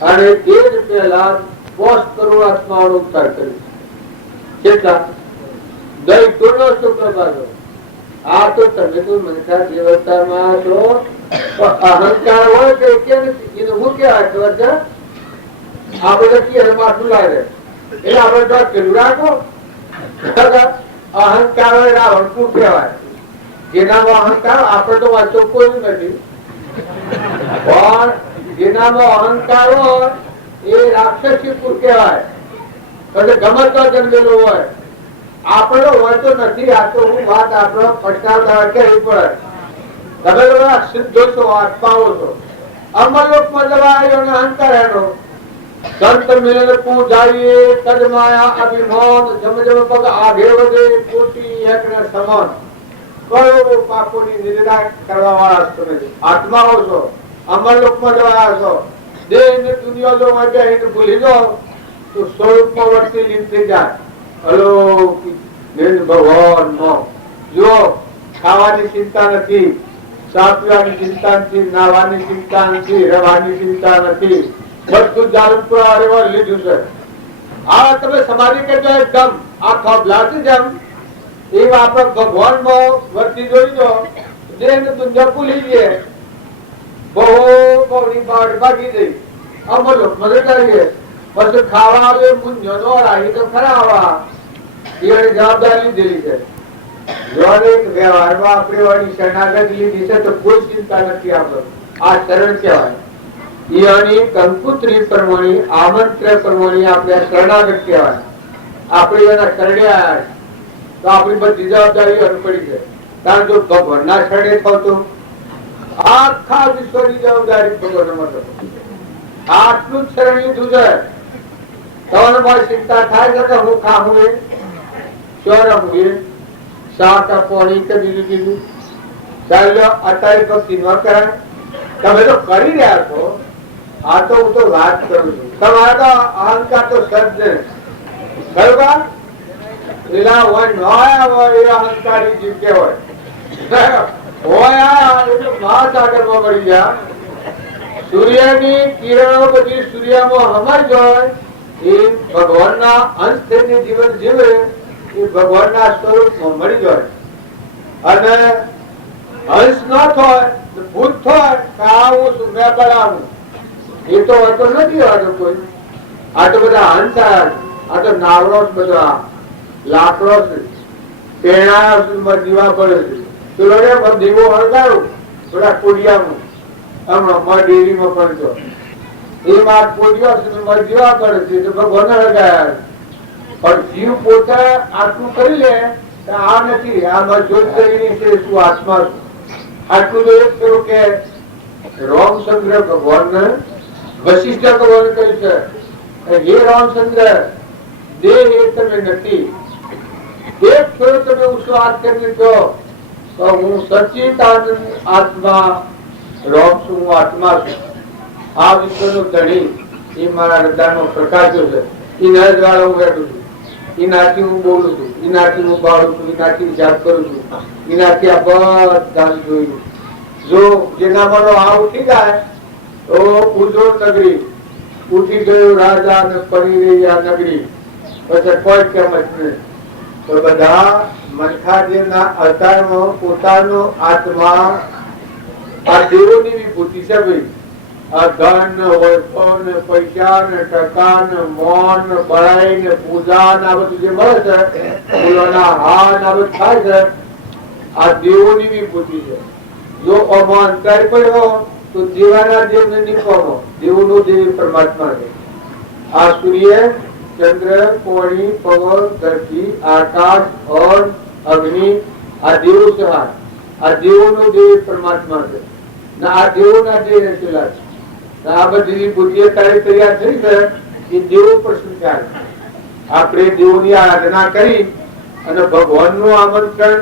અને એ જ પહેલા 5 કરોડ આત્માઓનો ઉદ્ધાર કર્યો. કેટલા? દૈત્યોનો શુક્ર ભાગો. આ તો તમે તો મનખા દેવતામાં છો, અહંકાર હોય કે નથી, એને હું કેવાય ખબર છે? આ બધા કે માથું લાગે એટલે આપણે તો કર્યું રાખો. અહંકાર હોય રાવણ શું કહેવાય? જેનામાં અહંકાર આપણે તો વાંચો કોઈ નથી, પણ જેનામાં અહંકાર હોય એ રાક્ષસી પુર કહેવાય. ગમતમાં જન્મેલો હોય, આપણો હોય તો નથી. આ તો હું વાત આપણો પછતાતા કરવી પડે. તમે બધા સિદ્ધો છો, આત્માઓ છો. અમરલોકમાં જવા આવ્યો ને અહંકાર એનો સંત મિલન પૂજાઈએ તજ માયા અભિમાન જમ જમ પગ આગે વધે કોટી એકને સમાન. કરોડો પાપોની નિંદા કરવા વાળા તમે આત્માઓ છો. અમરલોકમાં જવા આવ્યા છો. દેહ ને દુનિયા જો વાંચે એને ભૂલી જાઓ તો સ્વરૂપમાં વર્તી લીન થઈ જાય. અલૌકિક ભગવાન નો જો ખાવાની ચિંતા નથી, સાપવાની ચિંતા નથી, નાવાની ચિંતા નથી, રહેવાની ચિંતા નથી. બધું જાલમપુરા રેવા લીધું છે. આ તમે સમાધિ કરજો એકદમ આખા બ્લાસી જેમ. એ આપણે ભગવાનમાં વર્તી જોઈ દો, દેહ ને દુનિયા ભૂલી જઈએ. બહુ બહુની બાળ ભાગી ગઈ. અમલોક મદદ કરીએ. પછી ખાવા આવે મુંજો નો રાહી તો ખરા આવા એને જવાબદારી લીધેલી છે. દરેક વ્યવહારમાં આપણે વાળી શરણાગત લીધી છે તો કોઈ ચિંતા નથી. આપણે આ શરણ કહેવાય. ઈયાની કંકુત્રી પરમણી આમંત્રણ પરમણી આપણે શરણાગત કહેવાય. આપણે એના શરણ્યા તો આપણી બધી જવાબદારી અનુપડી છે. કારણ જો ભગવાનના શરણે થતો આખા વિશ્વની જવાબદારી ભગવાનમાં થતો. આટલું જ શરણ લીધું છે. તમારે મારી ચિંતા થાય છે કે હું ખાવું શું રમવું શાક પાણી કે બીજું બીજું ચાલો અત્યારે ભક્તિ ન કરાય. તમે તો કરી રહ્યા છો. આ તો હું તો વાત કરું છું. તમારા તો અહંકાર તો સજ્જ બરોબર પેલા હોય ન હોય એ અહંકારી જીવ કહેવાય. હોય એટલે મહાસાગરમાં મળી ગયા. સૂર્યની કિરણો બધી સૂર્યમાં હમાઈ જાય. એ ભગવાનના અંશ થઈને જીવન જીવે એ ભગવાનના સ્વરૂપમાં મળી જાય. અને અંશ ન થાય તો ભૂત થાય કે આ હું છું મેં બનાવું એ તો હોતો નથી હોતો કોઈ. આ તો બધા અંશ આ તો નાવડો બધા લાકડો છે પેણા દીવા પડે છે. તો દીવો હળગાડું થોડા કોડિયામાં હમણાં મારી ડેરીમાં પણ છો એ માર કોડિયો છે દીવા પડે છે તો ભગવાન હળગાયા. પણ જીવ પોતે આટલું કરી લે આ નથી આમાં જોત કરીને છે શું આત્મા આટલું તો એક થયું કે રામચંદ્ર ભગવાન વશિષ્ઠ ભગવાન કહ્યું છે હે રામચંદ્ર દેહ એ તમે નથી. એક થયો તમે વિશ્વાસ કરી દો તો હું સચ્ચિદાનંદ આત્મા રામ છું. હું આત્મા છું. આ વિશ્વનો ધણી એ મારા હૃદયનો પ્રકાશ્યો છે. એ નરદ્વારા હું બેઠું છું. એનાથી હું બોલું છું. એનાથી હું બાળું છું. એનાથી જાપ કરું છું. એનાથી આ બધા જોયું. જો જેનામાં આ ઉઠી જાય તો ઉજોર નગરી ઉઠી ગયો રાજા ને પડી રહી આ નગરી પછી કોઈ કેમ જ નહીં. તો બધા મનખાદેવના અવતારમાં પોતાનો આત્મા આ દેવોની વિભૂતિ છે ભાઈ. આ ધન વૈભવ ને પૈસા ને ટકા ને મોન ને બળાઈ ને પૂજા ને આ બધું જે મળે છે ફૂલોના હાર ને આ બધું થાય છે આ દેવોની વિભૂતિ છે. જો આમાં અંતર પડ્યો તો દેવાના દેવ ને નીકળો. દેવનો દેવ પરમાત્મા છે. આ સૂર્ય ચંદ્ર પાણી પવન ધરતી આકાશ અન્ન અગ્નિ આ દેવો છે. આ દેવોનો દેવ પરમાત્મા છે. આ દેવોના દેવ રચેલા છે. આ બધી બુદ્ધિ તૈયાર થઈ છે એ દેવો પર સંચાર. આપણે દેવોની આરાધના કરી અને ભગવાનનું આમંત્રણ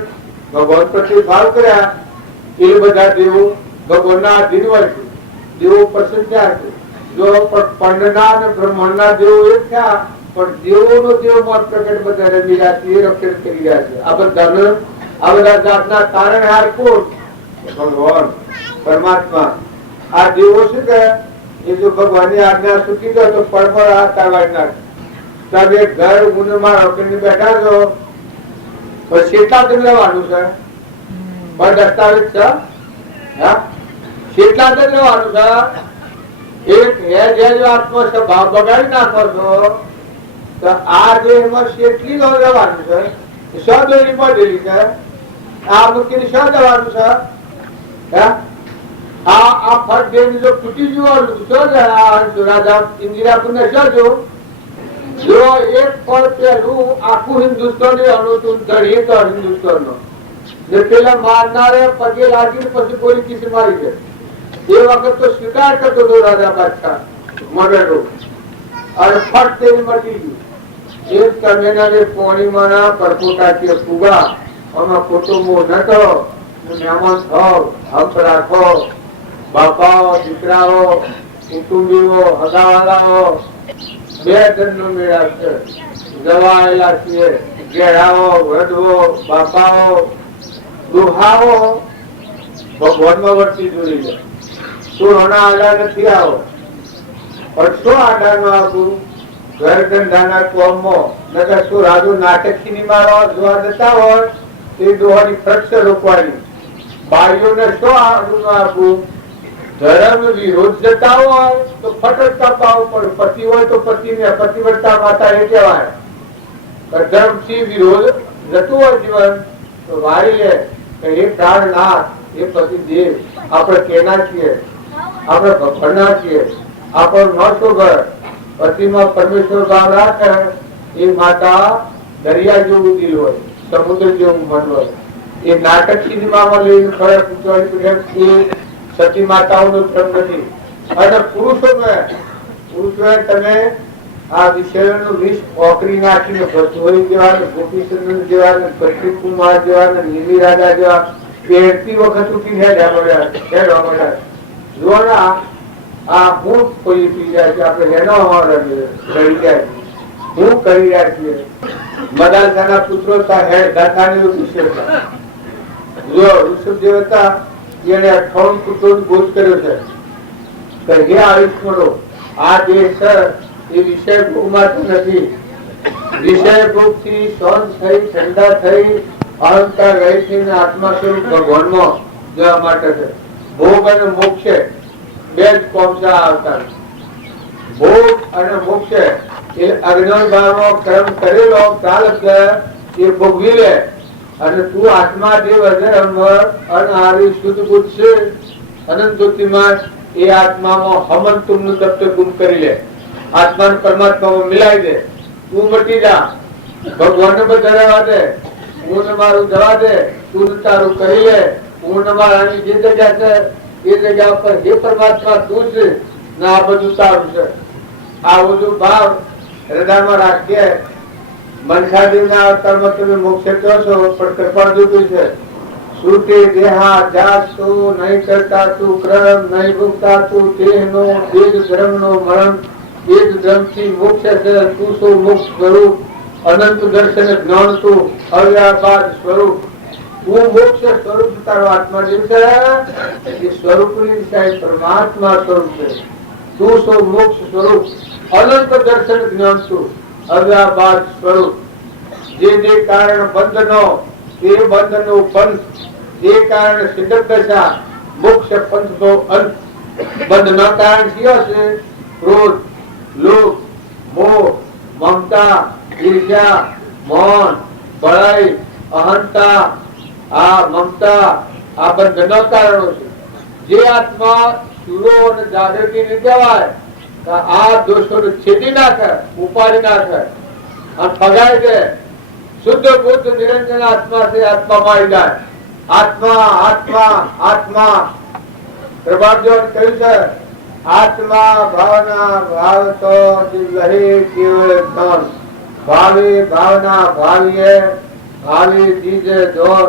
ભગવાન પ્રત્યે ભાવ કર્યા એ બધા દેવો ભગવાનના અધીન હોય છે. દેવો પર સંચાર છે. જો પંડના અને બ્રહ્માંડના દેવો એક થયા પણ દેવોનો દેવ માં પ્રગટ બધા રમી રહ્યા છે. એ રક્ષણ કરી રહ્યા છે. આ બધા જાતના તારણહાર કોણ? ભગવાન પરમાત્મા. આ દેવો શું કહે એ જો ભગવાનની આજ્ઞા સુખી ગયો તો પડપડ હાથ કાઢી નાખે. તમે ઘર ઊંડમાં રોકીને બેઠા છો તો કેટલા દિન લેવાનું છે? પણ દસ્તાવેજ છે કેટલા દિન લેવાનું છે? એક આત્મા સ્વભાવ બગાડી નાખો છો તો આ દેહમાં કેટલી લો લેવાનું છે? સો દોરી પડેલી છે. આ મૂકીને શું લેવાનું છે? આ ફટ દેવી જો તૂટી ગયું રાજા ઇન્દિરાપુર ને જો એક ફળ પેલું આખું હિન્દુસ્તાન અનુકૂળ ધડીએ તો હિન્દુસ્તાન નો પેલા મારનારે પગે લાગીને પછી કોઈ કિસી મારી છે. એ વખત તો સ્વીકાર કરતો હતો રાજા બાદશાહ મરેલો અને ફટ તેની મટી ગયું. એક તમે પોણીમાં પરપોટા કે ફુગા આમાં કુટુંબો નતો મહેમાન થાવ હક રાખો. બાપાઓ દીકરાઓ કુટુંબીઓ હગાવાલાઓ બે જણનો મેળા છે. જવાયેલા છીએ ઘેરાઓ વડવો બાપાઓ દુહાઓ ભગવાનમાં વર્તી જોઈ લે. શું હણા આડા નથી આવો પણ શું આડા નો આપું ઘર ધંધાના કોમો નકર શું રાજુ નાટક સિનેમા જોવા જતા હોય તે દોહાની ફ્રક્ષ રોકવાની. બાળીઓને શું આડું આપવું? ધર્મ વિરોધ જતા હોય તો ફટકતા પાવું પડે. પતિ હોય તો પતિને પતિવ્રતા માતા એ કહેવાય. ધર્મ થી વિરોધ જતું હોય જીવન તો વાળી લે કે હે પ્રાણનાથ, હે પતિદેવ, આપણે કેના છીએ, આપણે ભગવાનના છીએ, આપણો ન શોભે. પતિમાં પરમેશ્વર ભાવ રાખે એ માતા દરિયા જેવું દિલ હોય, સમુદ્ર જેવું મન હોય. એ નાટક સિનેમામાં લઈને ફરક પૂછવાની એ સતી માતાઓનો ક્રમ નથી. અને પુરુષોએ તમે આ વિષયોનું વિષ ઓકરી નાખીને ભસોરી જેવા, ગોપીચંદ્ર જેવા, કૃષ્ણ કુમાર જેવા, નીલી રાજા જેવા પહેરતી વખત ઉઠી જાય. જુઓ ના, આ હું કોઈ પી જાય છે, આપણે એનો કરી જાય, હું કરી રહ્યા છીએ. મદાલસાના પુત્રો ઋષભ જે હતા એને 58 પુત્રોનો બોધ કર્યો છે. હે આયુષ્મરો, આ દેશ એ વિષય ભોગમાંથી નથી. વિષય ભોગથી શાંત થઈ, ઠંડા થઈ, અહંકાર રહી આત્મા સ્વરૂપ ભગવાનમાં જવા માટે છે. ભોગ અને મોક્ષ બે જ કોમસા આવતા. ભોગ અને મોક્ષ એ અજ્ઞાન ભાવનો કર્મ કરેલો પ્રારબ્ધ એ ભોગવી લે. અને તું આત્મા દેવ અજર અમર અનહારી શુદ્ધ બુદ્ધ છે, અનંત જ્યોતિમાં એ આત્મામાં હમન તુમનું તત્વ ગુમ કરી લે. આત્માને પરમાત્મામાં મિલાવી દે. તું મટી જા, ભગવાનને બધા દે, હું મારું જવા દે, તું તારું કરી લે. હું મારાની જે જગ્યા છે એ જગ્યા પર હે પરમાત્મા તું છે ને આ બધું તારું છે. આ બધું ભાવ હૃદયમાં રાખીએ. મનસાદેવના અવતારમાં તમે મોક્ષ કહો છો, પણ કૃપા દૂધું છે. શ્રુતિ દેહા જાસુ નહીં કરતા તું ક્રમ, નહીં ભૂખતા તું દેહનો, દેહ ધર્મનો મરમ, એ જ ધર્મથી મોક્ષ છે. તું શું મોક્ષ સ્વરૂપ, અનંત દર્શન જ્ઞાન તું અવ્યાપાર સ્વરૂપ. તું મોક્ષ સ્વરૂપ, તારો આત્મા જેવ છે એ સ્વરૂપની સાહેબ પરમાત્મા સ્વરૂપ છે. તું શું મોક્ષ સ્વરૂપ, અનંત દર્શન જ્ઞાન તું અવ્યાપાર સ્વરૂપ. જે કારણ બંધનો એ બંધનો પંથ, જે કારણ સિદ્ધ દશા મોક્ષ પંથનો અંત. બંધના કારણ કયો છે? ક્રોધ, લોભ, મોહ, મમતા, ઈર્ષ્યા, મૌન, બળાઈ, અહંતા, આ મમતા, આ બંધના કારણો છે. જે આત્મા સુરો અને જાગૃતિ ને કહેવાય આ દોષોને છેદી નાખે, ઉપાડી નાખે અને ફગાઈ દે. શુદ્ધ બુદ્ધ નિરંજન આત્મા છે, આત્મામાં આવી જાય. આત્મા આત્મા આત્મા પ્રભાવજન કહ્યું છે. આત્મા ભાવના ભાવતો લહે કેવળ ધન, ભાવે ભાવના ભાવીએ, ભાવે દીજે દોર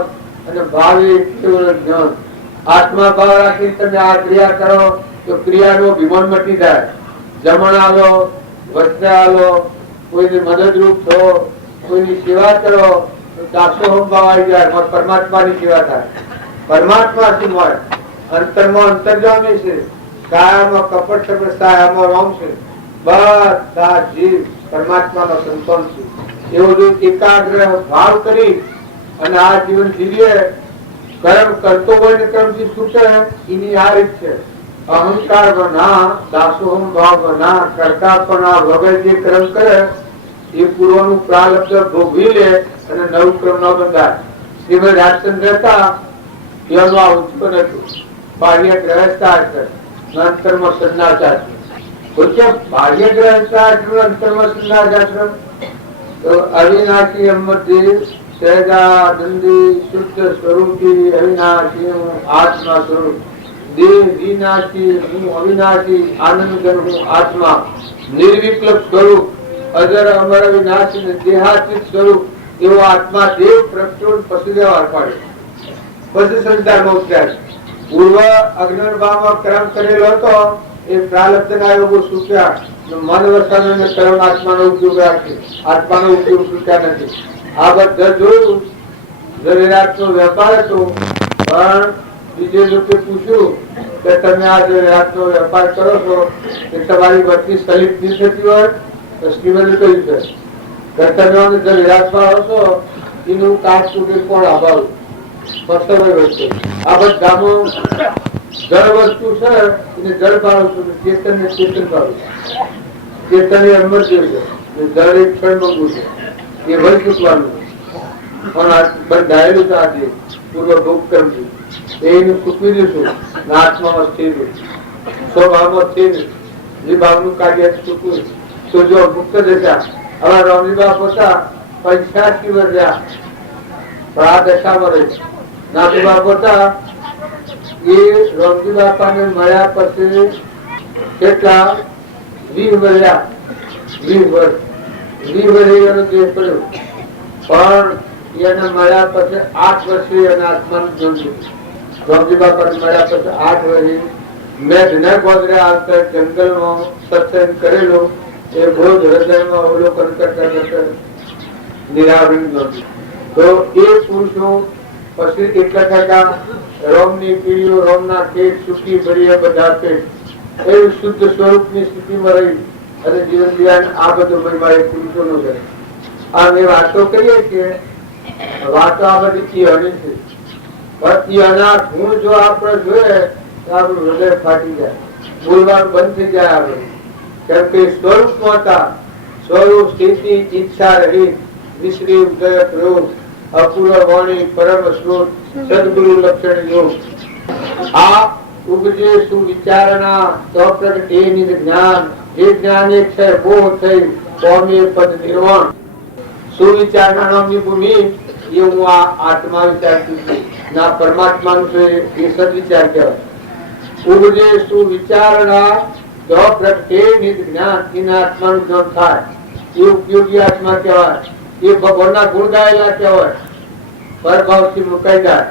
અને ભાવે કેવળ જ્ઞાન. આત્મા ભાવ રાખી તમે આ ક્રિયા કરો તો ક્રિયાનો વિમાન મટી જાય. જમણ આલો, વસ્ત્ર આલો, કોઈની મદદરૂપ થો, કોઈની સેવા કરો તો દાસોહમ ભાવ આવી જાય. પરમાત્માની સેવા થાય. પરમાત્મા શું હોય? અંતરમાં અંતર્જામી છે, કાયામાં કપટ છે, સાયામાં રોમ છે. બધા જીવ પરમાત્માનો સંતાન છે. એવો જો એકાગ્ર ભાવ કરી અને આ જીવન જીવીએ, કર્મ કરતો હોય ને કર્મથી છૂટે એની આ રીત છે. અહંકાર ના, દાસોહમ ભાવ ના, કરતા પણ વગર જે કર્મ કરે એ પૂર્વનું પ્રારબ્ધ ભોગવી લે અને નવું ક્રમ ન બંધાય. શ્રીમદ રાજચંદ્ર હતા એનું આ ઉચ્ચપન હતું. બાહ્ય ગ્રહસ્થાશ્રમ, અંતરમાં સંન્યાસાશ્રમ. બાહ્ય ગ્રહસ્થાશ્રમ, અંતરમાં સંન્યાસાશ્રમ તો અવિનાશી અમૃતિ સહેજાનંદી શુદ્ધ સ્વરૂપી અવિનાશી આત્મા સ્વરૂપ. દેહ વિનાશી, હું અવિનાશી, આનંદ હું આત્મા, નિર્વિકલ્પ સ્વરૂપ, અજર અમર વિનાશી દેહાતીત સ્વરૂપ. એવો આત્મા દેવ પ્રગટ્યો પછી વ્યવહાર પાડ્યો. પછી સંસારમાં ઉતર્યા. પૂર્વ અજ્ઞાનભાવમાં કર્મ કરેલો હતો એ પ્રારબ્ધના યોગો સુખ્યા. મન વસન કર્મ આત્માનો ઉપયોગ રાખે, આત્માનો ઉપયોગ સુખ્યા નથી. આ બધા જોયું. ઝવેરાતનો વેપાર હતો, પણ બીજે લોકો પૂછ્યું કે તમે આ ઝવેરાતનો વેપાર કરો છો કે તમારી વસ્તી સલિપ નહીં થતી હોય તો શ્રીમદે કહ્યું છે કે તમે ઝવેરાતમાં આવશો એનું કાચ તૂટે કોણ આભાવું. આ બધામાં જળ વસ્તુ છે એને જળ ભાવું છું, ચેતન ને ચેતન ભાવું. ચેતન એ અમર જેવું છે, જળ એક ક્ષણ મંગું છે, એ વહી ચૂકવાનું. પણ આ બંધાયેલું સાથે પૂર્વ ભોગ કરવું એનું ચૂકવી દઈશું, આત્મામાં સ્થિર સ્વભાવમાં સ્થિર વિભાવનું કાર્ય ચૂકવું તો જો મુક્ત દશા. હવે રામજીબા પોતા 85 વર્ષ રહ્યા પણ આ દશામાં રહી. નાથુબા પોતા એ રામજી બાપાને મળ્યા પછી કેટલા 20 વર્ષ રહ્યા. 20 વર્ષ એનો દેહ પડ્યો પણ એને મળ્યા પછી 8 વર્ષે એને આત્માનું જન્મ. રામજી બાપાને મળ્યા પછી 8 વર્ષે મેં જના ગોદરા આવતા જંગલમાં સત્સંગ કરેલો એ બોધ હૃદયમાં અવલોકન કરતા કરતા નિરાવરણ નહોતું. તો એ પુરુષો પછી એટલા થતા રોમની પીડીઓ, રોમના ખેત સુખી ભર્યા બધા પેટ એવું શુદ્ધ સ્વરૂપની સ્થિતિમાં રહી અને જીવન જીવન આ બધું મહિમા પુરુષો નો કરે. અમે વાતો કરીએ કે વાતો આ બધી ઈહની છે, પણ ઈહના ગુણ જો આપણે જોઈએ તો આપણું હૃદય ફાટી જાય, બોલવાનું બંધ થઈ જાય. આપણે કેમ કે સ્વરૂપમાં હતા. સ્વરૂપ સ્થિતિ ઈચ્છા રહી વિશ્રી ઉદય પ્રયોગ અપૂર્વ વાણી પરમ સ્રોત સદગુરુ લક્ષણ યોગ. આ ઉપજે સુવિચારણા તો પ્રગટે નિજ જ્ઞાન. જે જ્ઞાન એક છે બહુ થઈ સ્વામી પદ નિર્વાણ. સુવિચારણા નામની ભૂમિ એ હું આ આત્મા વિચારતી છું ના પરમાત્માનું છે એ સદવિચાર કહેવાય. ઉપજે સુવિચારણા તો પ્રગટે નિજ જ્ઞાન. એના આત્માનું જ્ઞાન થાય એ ઉપયોગી આત્મા કહેવાય. એ ભગવાનના ગુણ ગાયેલા કહેવાય. પરભાવથી મુકાઈ જાય,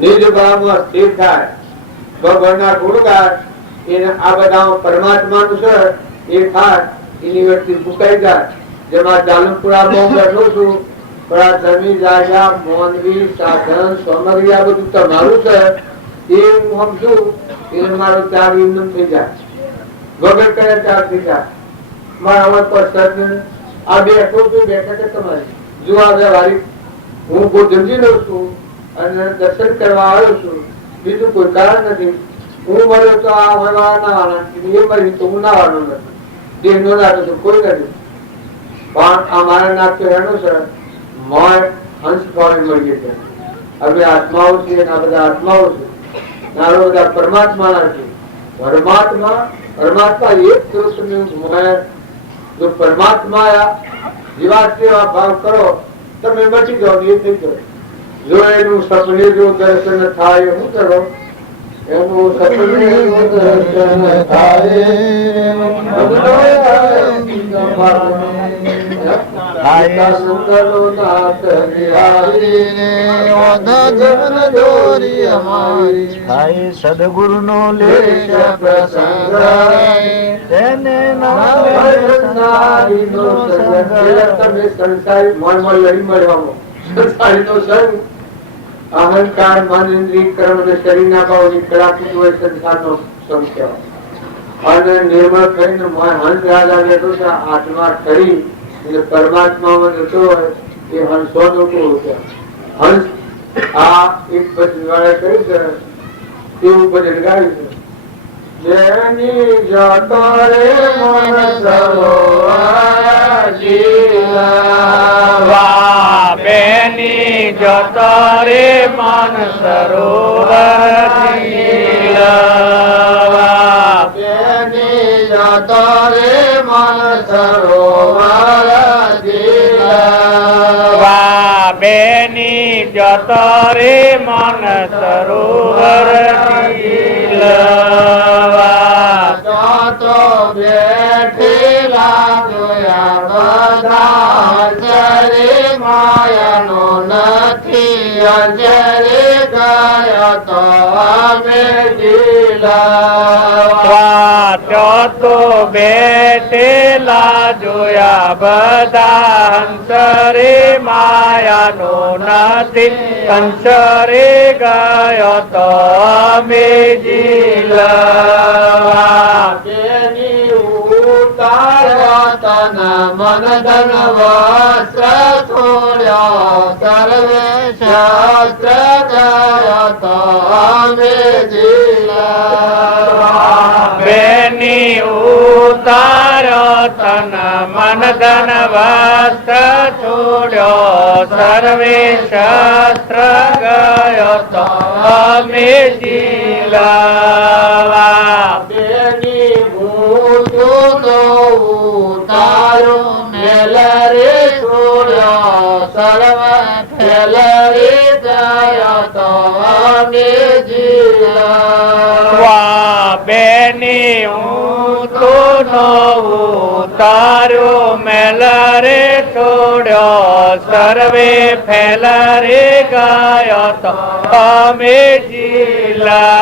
નિજ ભાવમાં સ્થિર થાય, ભગવાનના ગુણ ગાય એને આ બધા પરમાત્માનું છે એ થાય એની વ્યક્તિ મુકાઈ જાય. જેમાં જાલમપુરામાં બેઠો છું પણ આ જમીન જાયા મોનવી સાધન સામગ્રી આ બધું તમારું છે એ હું સમજુ એટલે મારો ત્યાગ એમનેમ થઈ જાય, વગર કરે ત્યાગ થઈ જાય. મારા અમર પર સજ્જન આ બેઠો છું બેઠક તમારી જો આ વારી હું કોઈ જમજી લઉં છું અને દર્શન કરવા આવ્યો છું, બીજું કોઈ કારણ નથી. હું મળ્યો તો આ મળવા ના વાળા, એ મળી તો હું ના વાળો નથી, દેહ નો લાગે તો કોઈ નથી. પણ આ મારા નાક તો એનું છે મોય હંસ ભાવે મળીએ છે. હવે આત્માઓ છે આ બધા આત્માઓ છે, નારો બધા પરમાત્મા ના છે. પરમાત્મા એક સ્ત્રોત જો પરમાત્મા જીવાત્મા ભાવ કરો તમે મટી જાઓ એ થઈ જાય. જો એનું સપને જો દર્શન થાય શું કરો એનું સપને દર્શન થાય સદગુરુ નો લે પ્રસંગ તેને અહંકાર મન ઇન્દ્રિય કર્મ અને શરીર ના ભાવ કળાપૂત હોય સંસાર નો સંગ કહેવાય. અને નિર્મળ થઈને હંસ રાજા બેઠો છે આત્મા ઠરી એટલે પરમાત્મા જતો હોય એ હંસો નો હંસ આ એક ભજન વાળા કર્યું છે એવું ભજન ગાયું છે. જેની જતો રે મન સરોવર જીવા, બેની જતો રે મન સરોવર જીવા, બેની જતો રે મન સરોવર જીવા, બેની જતો રે મન સરોવર જીવા, તો બેઠેલા જોયા બધા અંજરે માયાનો નથી, અંજરે ગયા તો અમે જીલા. તો બેઠેલા જોયા બધા અંતરે માયાનો નથી, અંતરે ગયો તો અમે જીલા. તેની ઉતાર્યો તન મન ધન વસ્ત્ર છોડ્યો સર્વે શાસ્ત્ર ગયો તો અમે જીલા. બેની ઉતાર્યો તન મન ધન વસ્ત્ર છોડ્યો સર્વે શસ્ત્ર ગયો તો અમે જીલવા બેની ભૂતનો ઉતારો મેલ રે છોડ્યો સર્વ ફેલ રે ગયો તો અમે જીલવા બેની ઊંચો ઉતાર્યો મેલ રે છોડ્યો સર્વે ફેલ રે ગયો તો અમે જીલવા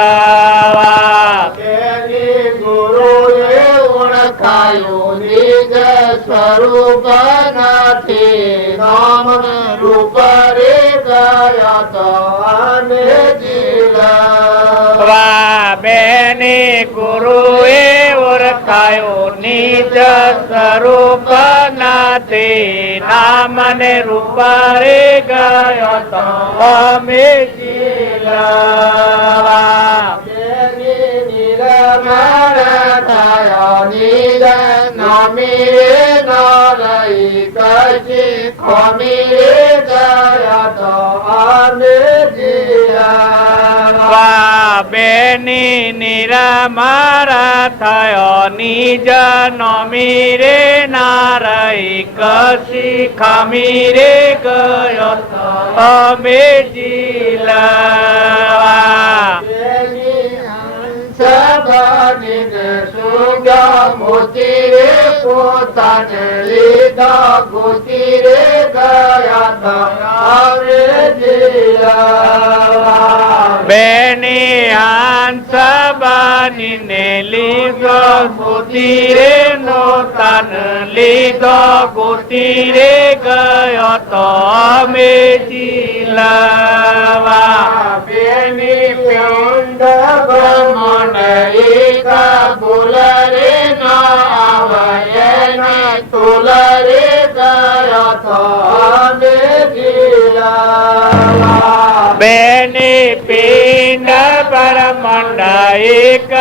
બેની ગુરુએ ઓળખાયું નિજ સ્વરૂપ નથી નામ રૂપ રે ગયા તો અમે જીલવા બેની ગુરુએ ઓળખાયું નિજ સ્વરૂપ નથી નામ ને રૂપ રે ગયો તો અમે જીલવા બેની નિરમણ થયો નિજ નમી રે ન રહી કશી ખમી રે ગયા તો અમે જીલવા બેની નિરામારા થયો નિજ નમી રે નારાઈ કશી ખામી રે ગયો તો અમે જીલવા સબનીને સુગા મોતી રે પોતાને લીધા ગોતી રે ગયા તા અમે જીલવા બેની હંસ બનીને લીધો ગોતી રે નો તન લીધો ગોતી રે ગયો તો અમે જીલવા બેની પિંડ બ્રહ્મણ એક બોલ રે ન આવે ને તુલ રે ગયા તો અમે જીલવા બેની પિંડ પર મંડાઈક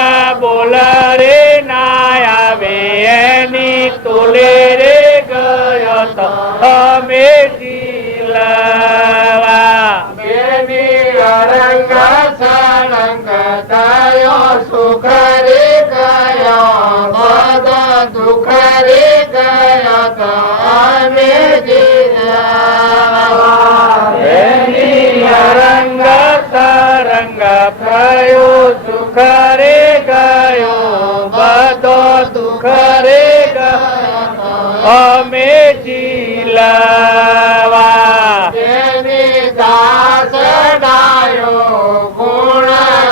બોલ રે ના આવે એની તુલે રે ગયો તો અમે જીલવા બેની અરંગ સળંગ થયો સુખ રે ગયો બધા દુઃખ રે ગયો તો અમે જીલવા બેની રંગ તરંગ થયો સુખ રે ગયો બધો દુઃખ રે ગયો અમે જીલવા બેની દાસ ડાયો ગુણ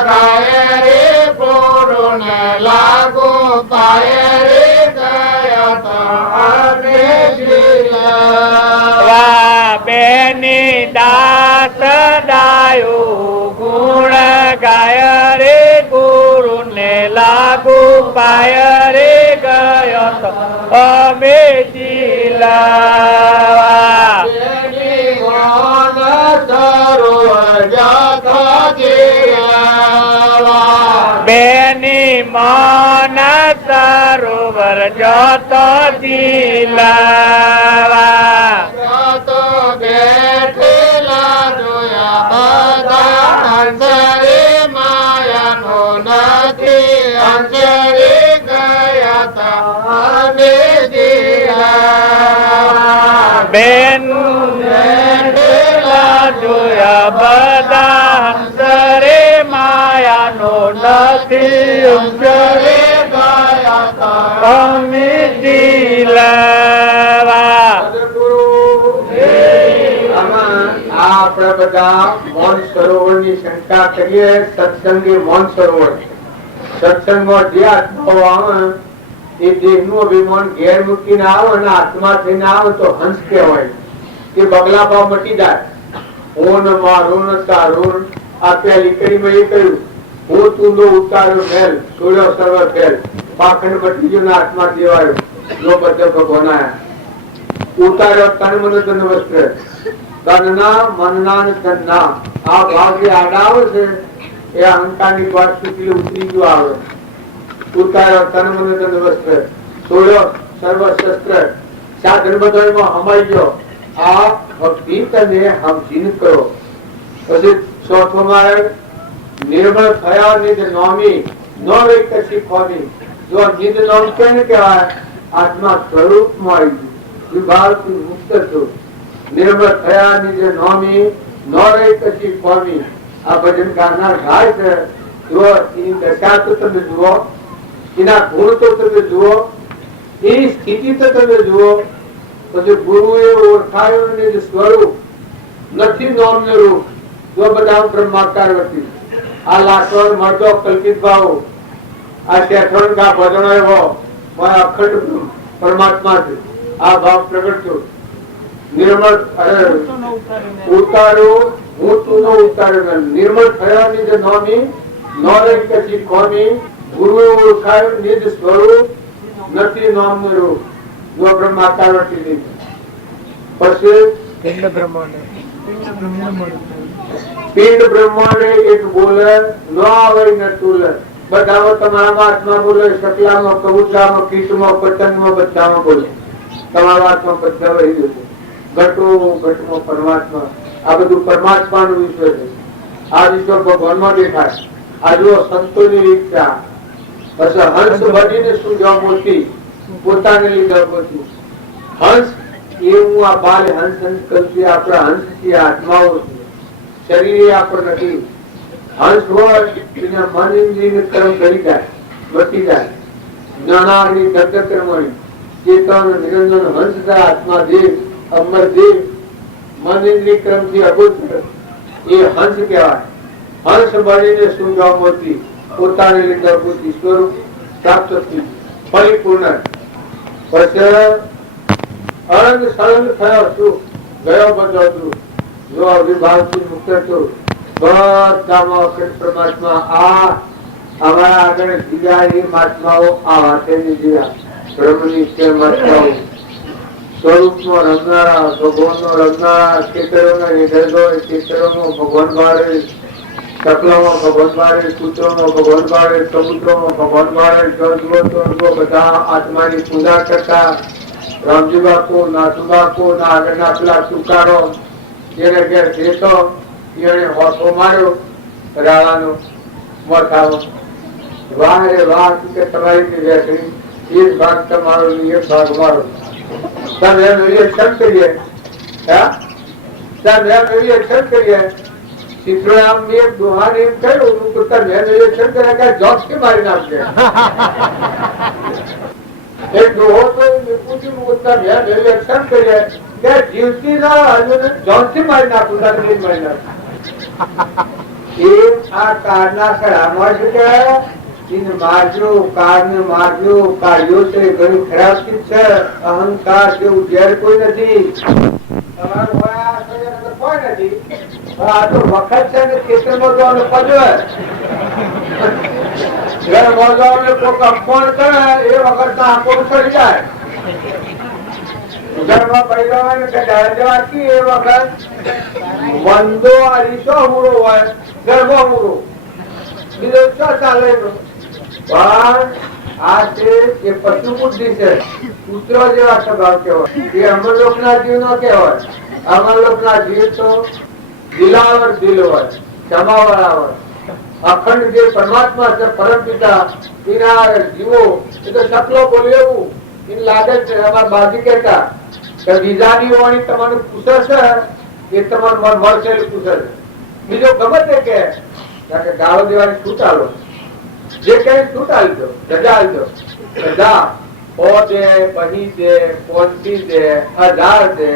ગાય રે પૂર્ણ લાગુ પાય રે ગયો તો અમે જીલવા બેની દાસ ડાયો ગુણ ગાય રે ગુરુ ને લાગુ પાય રે ગયો તો અમે જીલવા બેની મોન સરોવર જાતા જીલવા બેની મન સરોવર જતો જીલવા તો બેઠેલા જોયા બધા અંતરે માયાનો નથી અંતરે ગયા તા અમે જીલવા બેન બેઠેલા જોયા બધા અંતરે માયાનો નથી અંતરે ગયા તા અમે જીલવા આપણે બધા મૌન સરોવર ની શંકા કરીએ સત્સંગી મૌન સરોવર સત્સંગમાં જે આત્માઓ આવે એ દેહ નું અભિમાન ઘેર મૂકીને આવે અને આત્મા થઈને આવે તો હંસ કહેવાય એ બગલા ભાવ મટી જાય હું ને મારું ને તારું આ પેલી કડીમાં એ કહ્યું હું તું નો ઉતાર્યો મેલ છોડ્યો સર્વ ફેલ પાખંડ મટી ગયો ને આત્મા દેવાયો લો બધે ભગવાન આયા ઉતાર્યો તન મન ધન વસ્ત્ર તનના મનના ને તનના આ ભાવ જે આડા આવે છે એ અહંકાર ની વાત સુધી ઉતરી ગયો આવે ઉતાર્યો તન મન ધન વસ્ત્ર તોડ્યો સર્વ શસ્ત્ર સાધન બધામાં હમાઈ ગયો આ ભક્તિ તને સમજીને કરો. પછી ચોથો માર્ગ નિર્મળ થયા નિજ નોમી નો રે કશી ખોમી. જો નિજ નોમ કેને કહેવાય? આત્મા સ્વરૂપમાં આવી ગયું, વિભાવથી મુક્ત થયું. નિર્મળ થયા નિજ નોમી નો રે કશી ખોમી. આ ભજન ગાનાર ગાય છે. જો એની દશા તો તમે જુઓ, એના ગુણ તો તમે જુઓ, એની સ્થિતિ તો તમે જુઓ. પછી ગુરુએ ઓળખાયું નિજ સ્વરૂપ નથી નોમ ને રૂપ. જો બધા બ્રહ્માકાર હતી આ લાખવર મળતો કલ્પિત ભાવ આ શેઠણ કા ભજનો એવો અખંડ પરમાત્મા છે. આ ભાવ પ્રગટ થયો. નિર્મળ ઉતાર્યો હું તું નો ઉતાર્યો. નિર્મળ થયાની જે નોમી નો રે કશી ખોમી. ગુરુએ ઓળખાયું નિજ સ્વરૂપ નથી નોમ ને રૂપ. જો બ્રહ્માકાર હતી. પછી પિંડ બ્રહ્માંડે એક બોલે ન આવે ન તુલે. બધામાં તમારા આત્મા બોલે, શકલામાં, કબૂતરામાં, કીટમાં, પતંગમાં, બધામાં બોલે. તમારા આત્મા બધા વહી જશે. ઘટમાં પરમાત્મા. આ બધું પરમાત્માનું વિશ્વ છે. આ વિશ્વ ભગવાનમાં દેખાય. આ જો સંતોની ઈચ્છા. પછી હંસ બનીને શું જવા મોટી પોતાને લીધા પછી હંસ એ હું આ બાલ હંસ હંસ કરતી આપણા હંસ થી આત્માઓ છે. શરીર આપણું નથી. હંસ હોય એના મન ઇન્દ્રિય કર્મ કરી જાય, બચી જાય. જ્ઞાનાગ્નિ દગ્ધ કર્મણી ચેતન નિરંજન હંસ આત્મા દેવ અમર દેવ મન ઇન્દ્રિય કર્મ થી અભૂત એ હંસ કહેવાય. હંસ બનીને શું જવા મોતી પોતાને લીધા ભૂતિ સ્વરૂપ પ્રાપ્ત થયું પરિપૂર્ણ. પછી અરંગ સળંગ થયો છું ગયો બધો છું. જો અવિભાવથી મુક્ત છું બધામાં અખંડ પરમાત્મા. આ અમારા આગળ જીવ્યા એ મહાત્માઓ આ વાતે જીવ્યા બ્રહ્મની છે મહાત્માઓ સ્વરૂપમાં રમનારા, ભગવાનનો રમનારા, ખેતરોના નિધર્ગો ખેતરોમાં ભગવાન બારે, શકલોમાં ભગવાન બારે, સૂત્રોમાં ભગવાન બારે, સમુદ્રોમાં ભગવાન બારે, જળજુઓ બધા આત્માની પૂજા કરતા. રામજી બાપુ, નાથુ બાપુ ના આગળના પેલા ચુકારો જેને ઘેર દેતો એને હોઠો માર્યો રાણાનો મોઠાનો. વાહ રે વાહ કે તમારી વેચણી એક ભાગ તમારો એક ભાગ મારો. તમે એનું રિએક્શન કરીએ ચિત્રો આમ એક દોહાને એમ કહ્યું તો તમે એનું રિએક્શન કર્યા કે જોબ કે મારી નાખશે. એક દોહો તો રિએક્શન કરીએ કે જીવતી ના જોનથી મારી નાખું મારી નાખું. એ આ કાળના કળામાં છે કે મારજો કાળને મારજો કાઢ્યો છે ઘણી ખરાબ ચીજ છે. અહંકાર જેવું ઝેર કોઈ નથી. તમારું કોઈ નથી. આ તો વખત છે ને ખેતરમાં જવાનું પજવે કોઈ અપમાન કરે એ વખત આંખો ચડી જાય. ઘરમાં પહેલા જવાથી એ વખત બંધો અરીસો મૂળો હોય ગર્ભ મૂળો બીજો શું ચાલે. પણ આ છે એ પશુ બુદ્ધિ છે. કૂતરો જેવા સ્વભાવ કહેવાય. એ અમરલોક ના જીવ નો કહેવાય. અમરલોક ના જીવ તો દિલાવર દિલ હોય, ક્ષમાવાળા હોય. અખંડ જે પરમાત્મા છે પરમ પિતા એના જીવો એ તો શકલો બોલે એવું એને લાગે છે. અમારા બાજી કહેતા કે બીજાની વાણી તમારું પૂછે છે એ તમારું મળશે પૂછે છે. બીજો ગમે તે કે ગાળો દેવાની છૂટ આલો જે કઈ છૂટ આવી દો રજા આવી દો રજા ઓ દે બહી દે 500 દે 1000 દે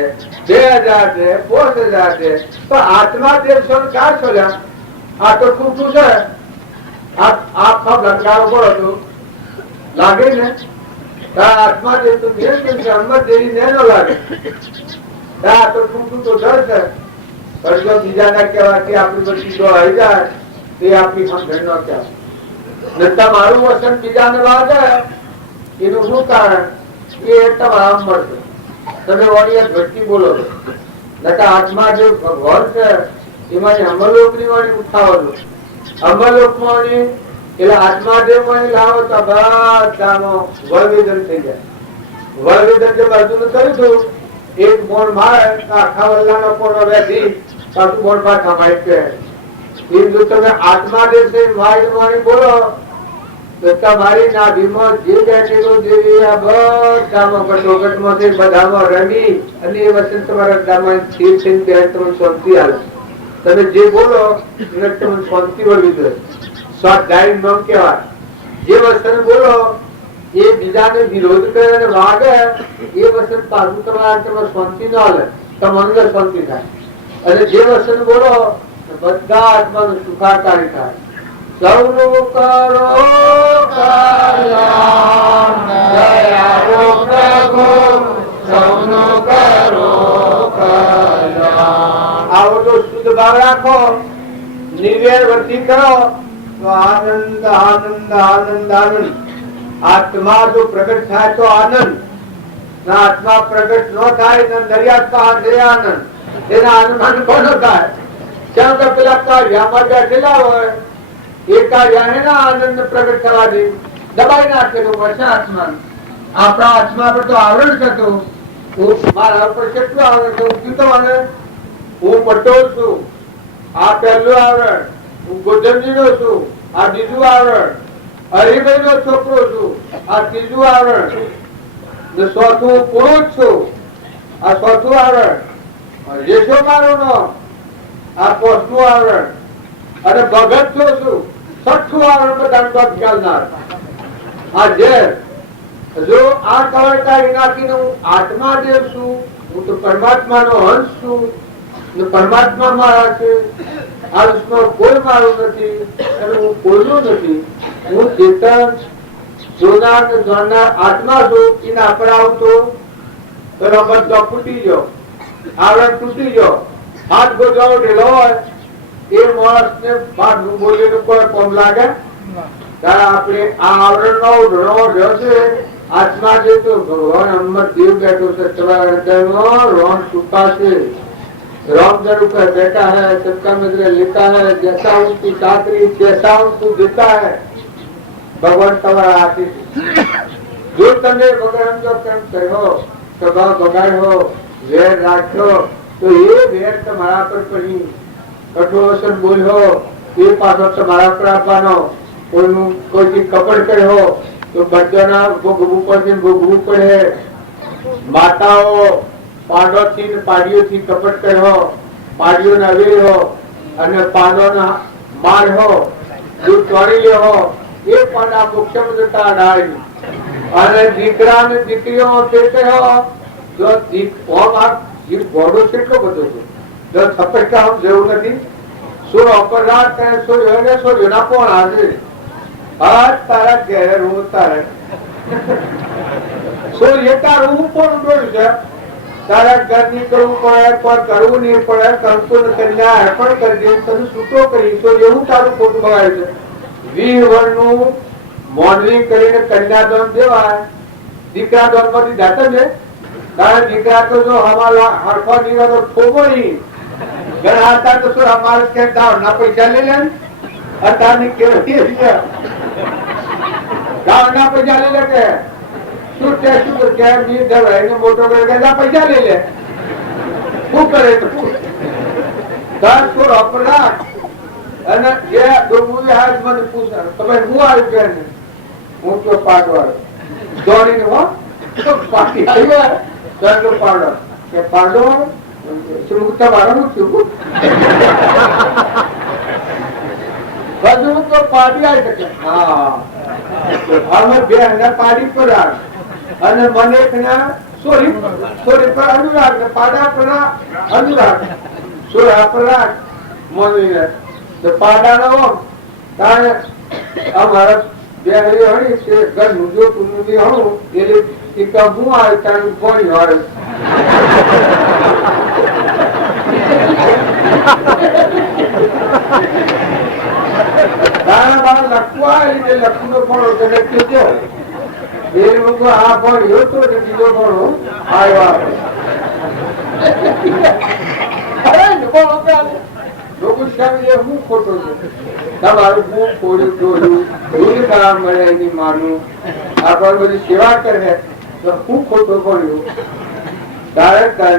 2000 દે 5000 દે. તો આત્મા દેવ છો ક્યાં છો લ્યા? આ તો છૂટું છે. આખા લંકારો પડો તો લાગે ને આત્મા દેવ તો અંમત દેવી ને ન લાગે. આ તો છૂટું તો ડર છે. પણ જો બીજાના કહેવાથી આપણી બધી જો આવી જાય તે આપણી સમજણ ન કહેવાય. તમારું વસન બીજાને લાગે એનું શું કારણ? એ તમારા મળશે. તમે વાળી ઘટતી બોલો આત્મા જે ભગવાન છે એમાં અમરલોક ની વાણી ઉઠાવો. અમરલોક માં એટલે આત્મા જે વાણી લાવો તો બધાનો વર્ગીજન થઈ જાય. વરવીર જે અર્જુન કર્યું હતું, એક બોણ મારે આખા વલ્લાનો પોણો વેધી પાછું બોણ પાછા મારી કે એ જો તમે આત્મા જે છે વાયુ વાણી બોલો તો તમારી નાભીમાં જે બેઠેલું દેવી આ બધામાં ઘટોઘટમાંથી બધામાં રમી અને એ વચન તમારા દામાં સ્થિર થઈને બેન તમને શાંતિ આવે. તમે જે બોલો એને તમને શાંતિ વળવી જોઈએ. સ્વાધ્યાય નામ કહેવાય. જે વચન બોલો એ બીજાને વિરોધ કરે અને વાગે એ વચન પાછું તમારા અંતરમાં શાંતિ ન આવે, તમારા અંદર શાંતિ થાય. અને જે વચન બોલો બધા આત્માનું સુખાકારી થાય. સૌનું કરો કલ્યાણ, દયાળુ પ્રભુ સૌનું કરો કલ્યાણ. આવો જો શુદ્ધ ભાવ રાખો, નિર્વેર વૃત્તિ કરો તો આનંદ આનંદ આનંદ આનંદ. આત્મા જો પ્રગટ થાય તો આનંદ, ના આત્મા પ્રગટ ન થાય તો દરિયા પાસે આનંદ. એના આનંદ કોનો થાય? કેમ કે પેલા કાર્યમાં બેઠેલા હોય એ કાર્ય આનંદ પ્રગટ થવા દે, દબાઈ નાખેલું પડશે આત્મા. આપણા આત્મા પર તો આવરણ થતું. મારા ઉપર કેટલું આવરણ થયું? શું થવાને? હું પટોળ છું, આ પહેલું આવરણ. હું ગોધનજી નો છું, આ બીજું આવરણ. હરિભાઈ નો છોકરો છું, આ ત્રીજું આવરણ. ચોથું પુરુષ છું, આ ચોથું આવરણ. યશો મારો નો, આ પોષનું આવરણ. અને ભગત છું, છઠ્ઠું આવરણ બધા ચાલનાર. આ ઝેર જો આ કવર કાઢી નાખીને હું આત્મા દેવ છું, હું તો પરમાત્માનો અંશ છું, પરમાત્મા મારા છે, આ વિશ્વમાં કોઈ મારું નથી અને હું કોઈનું નથી. હું ચેતન જોનાર જાણનાર આત્મા છું. એના પર આવતો તો બધો ફૂટી ગયો, આવરણ તૂટી ગયો. હાથ ગોજાઓ ઢેલો હોય એ માણસ ને બોલેલું કોઈ કોમ લાગે? ત્યારે આપણે આ આવરણ નો ઘણો રહ્યો છે. આત્મા જે તો ભગવાન અમર દેવ બેઠો છે, તમારા રોમ છુપા છે. राम जरूर का बेटा है, सबका नजर लेता है, जैसा उनकी चाकरी जैसा उनको देता है भगवान તમારા હાથે. જો તમે વગર સમજો કેમ કર્યો, સ્વભાવ બગાડ્યો, વેર રાખ્યો તો એ વેર તમારા પર પડી. કઠોર વચન બોલ્યો એ પાછો તમારા પર આપવાનો. કોઈથી કપડ કર્યો તો બધાના ભોગવવું પડશે, ભોગવવું પડે. માતાઓ પાંડોથી પાડીઓથી કપટ કર્યો, પાડીઓને અવેર્યો અને પાંડોના માર્યો, દૂધ ચોરી લેવો એ પાંડા મોક્ષમાં જતા ડાળી. અને દીકરા ને દીકરીઓ તે કહ્યો જો ઘોડો કેટલો બધો છે, જો થપટકા જેવું નથી. શું અપરાધ કરે છોડ્યો ના કોણ હાજર હાથ તારા ઘેર હું તારે શું એ તારું હું કોણ ડોળ્યું છે? તારા ઘર ની કરવું પડે, કોઈ કરવું નહીં પડે, કંકુન કન્યા અર્પણ કરી દે, તને છૂટો કરીશું. એવું તારું ખોટું બગાડે છે. 20 વર્ષનું મોડવી કરીને કન્યાદાન દેવાય. દીકરા દાન માંથી જાતે છે. તારા દીકરા તો જો અમારા હરફા દીવા તો ઠોકો નહીં. ઘણા હતા તો શું અમારે કે ના પૈસા લઈ લે, અત્યારની કેવી ગામના પૈસા લઈ લે કે શું મોટો પૈસા લઈ લે. શું કરે અપરાધ? અને જે મને પૂછે તમે હું આવ્યું કે હું તો પાટ વાળો દોડીને પાટી આવ્યો પાડો કે પાડો તમારું છું બધું તો પાડી આવી શકે. હા અમે 2000 પાડી પર અને મને સોરી પર અનુરાગ પાડા પર અનુરાગ સોરા પર મોની પાડા નો કારણ અમારા બે હળી છે ઘરનું જોતું બી હણું એટલે હું આવે તારું પાણી વાળે લખવા લખવું નો ફળો આ ભણ્યો તો બીજો ભણો આવ્યો. હું ખોટો છું તમારું હું ખોડું જોયું દૂર કરાવ મળે એની માનું આપણ બધી સેવા કરે તો હું ખોટું પડ્યું. કારણ કે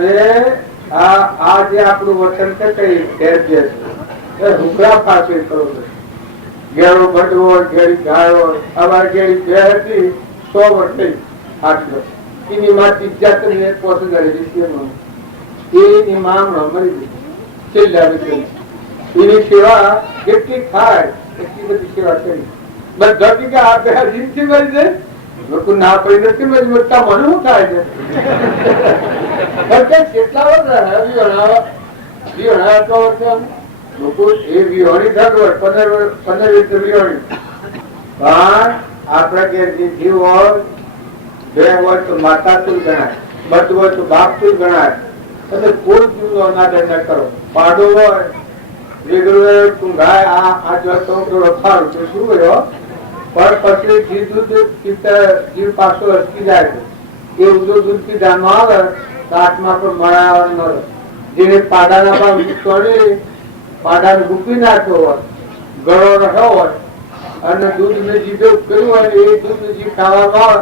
આ જે આપણું વચન છે કઈ હુકરા પાસે કરો છો. ઘેરો ભટવો ઘેરી ગાયો અમારે ઘેરી બે હતી 100 વર્ષ થઈ આટલો એની માં ઇજ્જત ને પોતે એની માં મરી ગઈ છેલ્લા એની સેવા જેટલી થાય એટલી બધી સેવા કરી. બધા જગ્યા આપણે જિંદગી મરી જાય લોકો ના પડી નથી મરી મોટા મને શું થાય છે. કેટલા વર્ષ લોકો એ વિહોણી 15 20 વિહોણી પણ આપણા ઘેર જે જીવ હોય 2 હોય તો માતા તુલ ગણાય, બધ હોય તો બાપ તુલ ગણાય. તમે કોઈ જીવ અનાદર ન કરો. પાડો હોય રેગડું કુંગાય આ જતો થોડો સારું તો શું હોય પણ પછી જીવ પાછો અટકી જાય છે. એ ઊંધો દૂધ થી જાનમાં આવે તો આત્મા પર મળાવવાનું મળે. જેને પાડાના ભાવ તોડી પાડાને મૂકી નાખ્યો હોય ગળો રહ્યો હોય અને દૂધ ને જીભે કર્યું હોય એ દૂધ જી ખાવામાં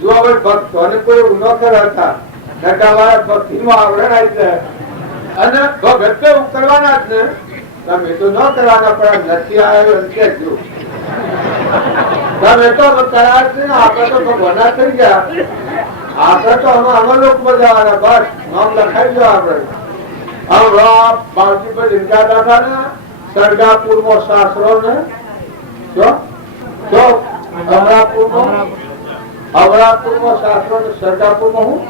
જો આપણે ભક્તો અને કોઈ ન કરતા નકાવાળા ભક્તિમાં આવરણ આવી જાય અને ભગત કરવાના જ ને તમે તો ન કરવાના પણ નથી આવ્યો અંતે જ તમે તો કરાર છે ને આપણે તો ભગવાના થઈ ગયા. આપણે તો અમે લોકો બધાવાના બસ નામ લખાઈ ગયો. આપણે બાવજી પર ઇન્કાતા હતા ને સરગાપુર માં સાસરો ને અમરાપુર માં સાસરો ને સરગાપુર માં હું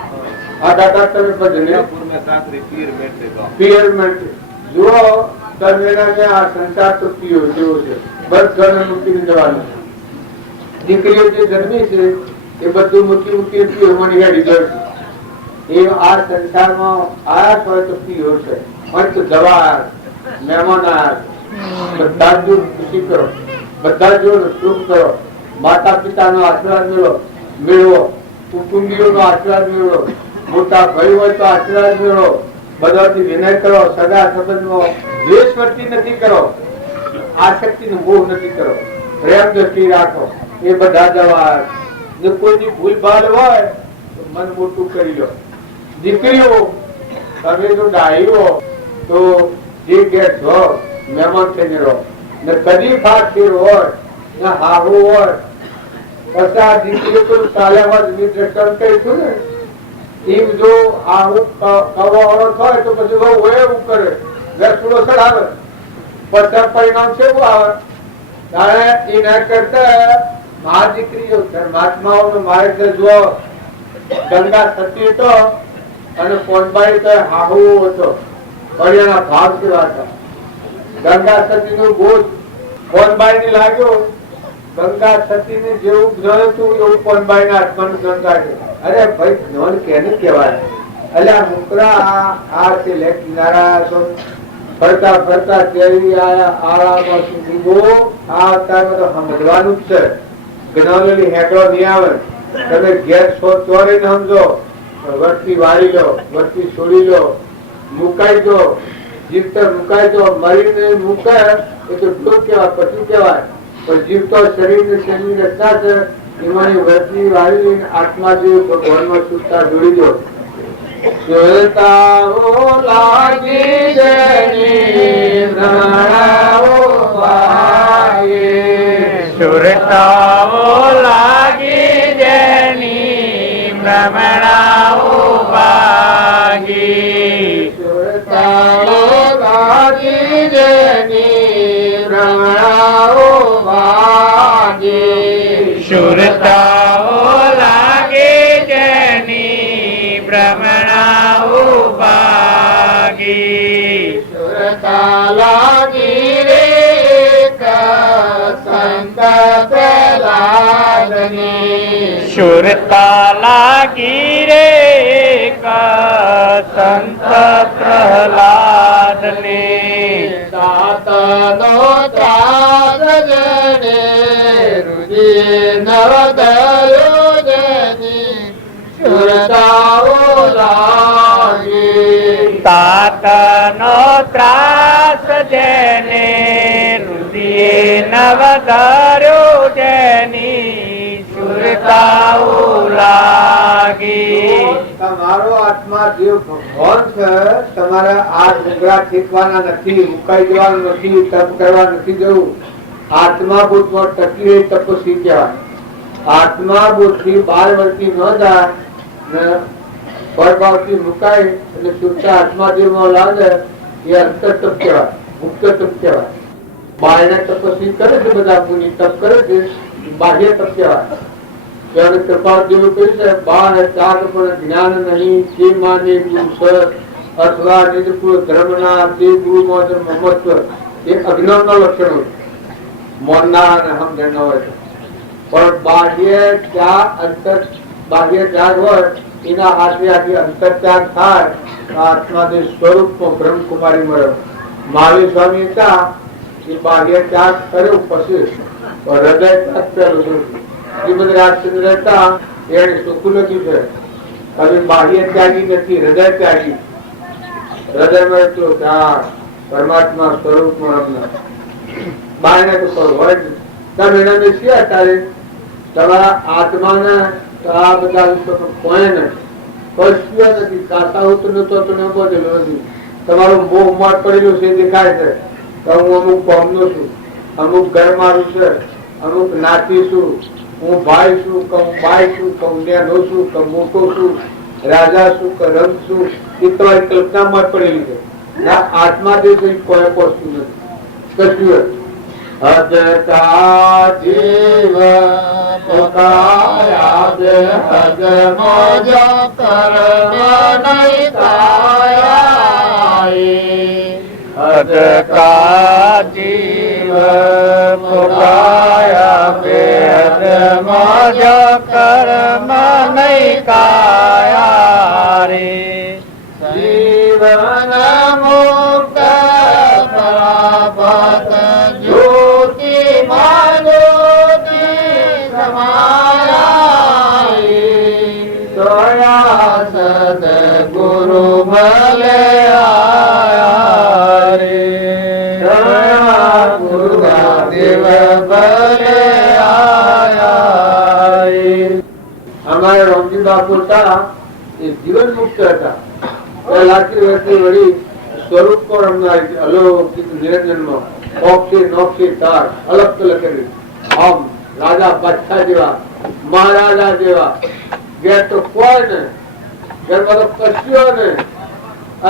આ દાદા તમે ભજને પિયર મેન્ટ જુઓ તમે આ સંસાર તો પીઓ જેવો છે. બસ ઘર મૂકીને જવાનું. દીકરીઓ જે જન્મી છે એ બધું મૂકી પીઓ મળી હેડી જશે. એ આ સંસારમાં આયા હોય તો પીઓ છે હોય તો જવાર મહેમાન બધા જ ખુશી કરો, બધા જ સુખ કરો, માતા પિતાનો આશીર્વાદ મેળવો, કુટુંબીઓનો આશીર્વાદ મેળવો, મોટા ભાઈ હોય તો આશીર્વાદ મેળવો, બધાથી વિનય કરો, સગા સંબંધમાં દ્વેષ વર્તી નથી કરો, આસક્તિ નો મોહ નથી કરો, પ્રેમ દ્રષ્ટિ રાખો. એ બધા જવાર ને કોઈની ભૂલ ભાલ હોય તો મન મોટું કરી લો. દીકરીઓ તમે જો ડાયો તો જે ગેટ છો મહેમાન થઈને રહો ને કદી ફાટતી હોય ને હાહુ હોય પછી આ દીકરીઓ તો ચાલ્યામાં જ દ્રષ્ટાંત કહીશું ને એમ જો હાહુ કવાળો થાય તો પછી બહુ એવું કરે રસડો ચડાવે પછી પરિણામ છે એવું આવે. ત્યારે એના કરતા મા દીકરીઓ ધર્માત્માઓનો માર્ગ જુઓ. ગંગા સતી તો અને પોનબાઈ તો હાહુ હતો કળિયાના ભાવ સેવા હતા. ગંગા સતી નું બોધ પોનબાઈ ને લાગ્યો. ગંગા સતી ને જેવું જ્ઞાન હતું એવું પોનબાઈ ના આત્માનું જ્ઞાન લાગ્યું. અરે ભાઈ જ્ઞાન કેને કહેવાય? એટલે આ મુકરા આ છે લેક કિનારા તો ફરતા ફરતા કેરી આયા આળામાં સુધી આ અવતારમાં તો સમજવાનું જ છે. જ્ઞાનોની હેકડો નહીં આવે. તમે ઘેર છો ચોરીને સમજો, વરતી વાળી લો, વરતી છોડી લો, મુકાઈ દો, જીવતર મુકાઈ દો. મરીને મુકાય એ તો ઢોર કહેવાય, પશુ કહેવાય. પણ જીવતો શરીરની રચના છે એમાંની વરતી વાળી આત્મા જે ભગવાનમાં સુરતા જોડી દો. સુરતાઓ લાગી જેની ભ્રમણાઓ ભાગે, સુરતાઓ લાગી જેની ભ્રમણાઓ ભાગી, સુરતાઓ લાગી જેની ભ્રમણાઓ ભાગે, સુરતાઓ લાગે જેની ભ્રમણાઓ ભાગી, સુરતા લાગી રે સંત પ્રહલાદની, સુરતા લાગી રે સંત પ્રહલાદને, દાતનો ત્રાસ જણે રુદિ નવદયો જની સુરતાઓ લાગી, તાતનો ત્રાસ જેને રુદિએ નવધાર્યો જેની સુરતાઓ કાવું લાગી. તમારો આત્મા જીવ ભગવાન છે. તમારા આ ડુંગરા ઠેકવાના નથી, મુકાઈ જવાનું નથી, તપ કરવા નથી જવું. આત્મા બુદ્ધમાં ટકી રહી તપસ્વી કહેવાય. આત્મા બુદ્ધિ 12 વર્ષથી ન જાય ને પરભાવથી મુકાય એટલે શુદ્ધતા આત્મા જીવમાં લાગે એ અંતર તપ કહેવાય, મુક્ત તપ કહેવાય. બાહ્ય તપસ્વી કરે છે, બધા મુનિ તપ કરે છે, બાહ્ય તપ કહેવાય. ત્યારે કૃપાળ જેવું કહ્યું છે, બાર ચાર પણ જ્ઞાન નહીં, જે માને ગુરુ અથવા નિજપુર ધર્મના તે ગુરુમાં મહત્વ એ અજ્ઞાનના લક્ષણો મોનના અને સમજણના હોય છે. પણ બાહ્ય ત્યાગ અંતર બાહ્ય ત્યાગ હોય એના હાથે આથી અંતર ત્યાગ થાય આત્માદેવ સ્વરૂપમાં બ્રહ્મકુમારી મળે. મહાવીર સ્વામી હતા એ બાહ્ય ત્યાગ કર્યો પછી હૃદય ત્યાગ પેલું શ્રીમદ રાજચંદ્ર હતા એને સુખું લખ્યું છે હવે બાહ્ય ત્યાગી નથી, હૃદય ત્યાગી. હૃદયમાં એટલો ત્યાગ પરમાત્મા સ્વરૂપમાં બાહ્ય તો હોય જ. તમે એને શી અત્યારે તમારા આત્માને આ બધા કોઈ નથી, કશું નથી. કાસા હોતું નતો તો ન બોલેલો નથી. તમારું મોહ મોટ પડેલું છે દેખાય છે કે હું અમુક કોમનો છું, અમુક ઘર મારું છે, અમુક નાતી છું, હું ભાઈ છું કે હું બાઈ છું કે હું નેનો છું કે મોટો છું, રાજા છું કે રંગ છું, એ તમારી કલ્પનામાં પડેલી છે. આત્મા જે કોઈ પહોંચતું નથી કશું. હદકા જીવ પુકાયા દે હદ મોજ કર્મ નહીં કાયા. હદકા જીવ પુકાયા વેદ મોજ કર્મ નહીં કાયા રે. જીવન મુક્ત પ્રાપ્ત જ્યોતિ જ્યોતિ સમાયા. દયા સદગુરુ ભલે આયા રે. દયા ગુરુદેવ ભલે આયા રે. અમારે રોમજી બાપુ હતા એ જીવન મુક્ત હતા. લાખી વર્ષની વળી સ્વરૂપ પણ અમને અલૌકિક નિરંજનમાં ઓક્ષી નોક્ષી તાર અલગ લખેલી. આમ રાજા બાદશાહ જેવા, મહારાજા જેવા ઘેર તો કોઈ ને ઘરમાં તો કશ્યો ને.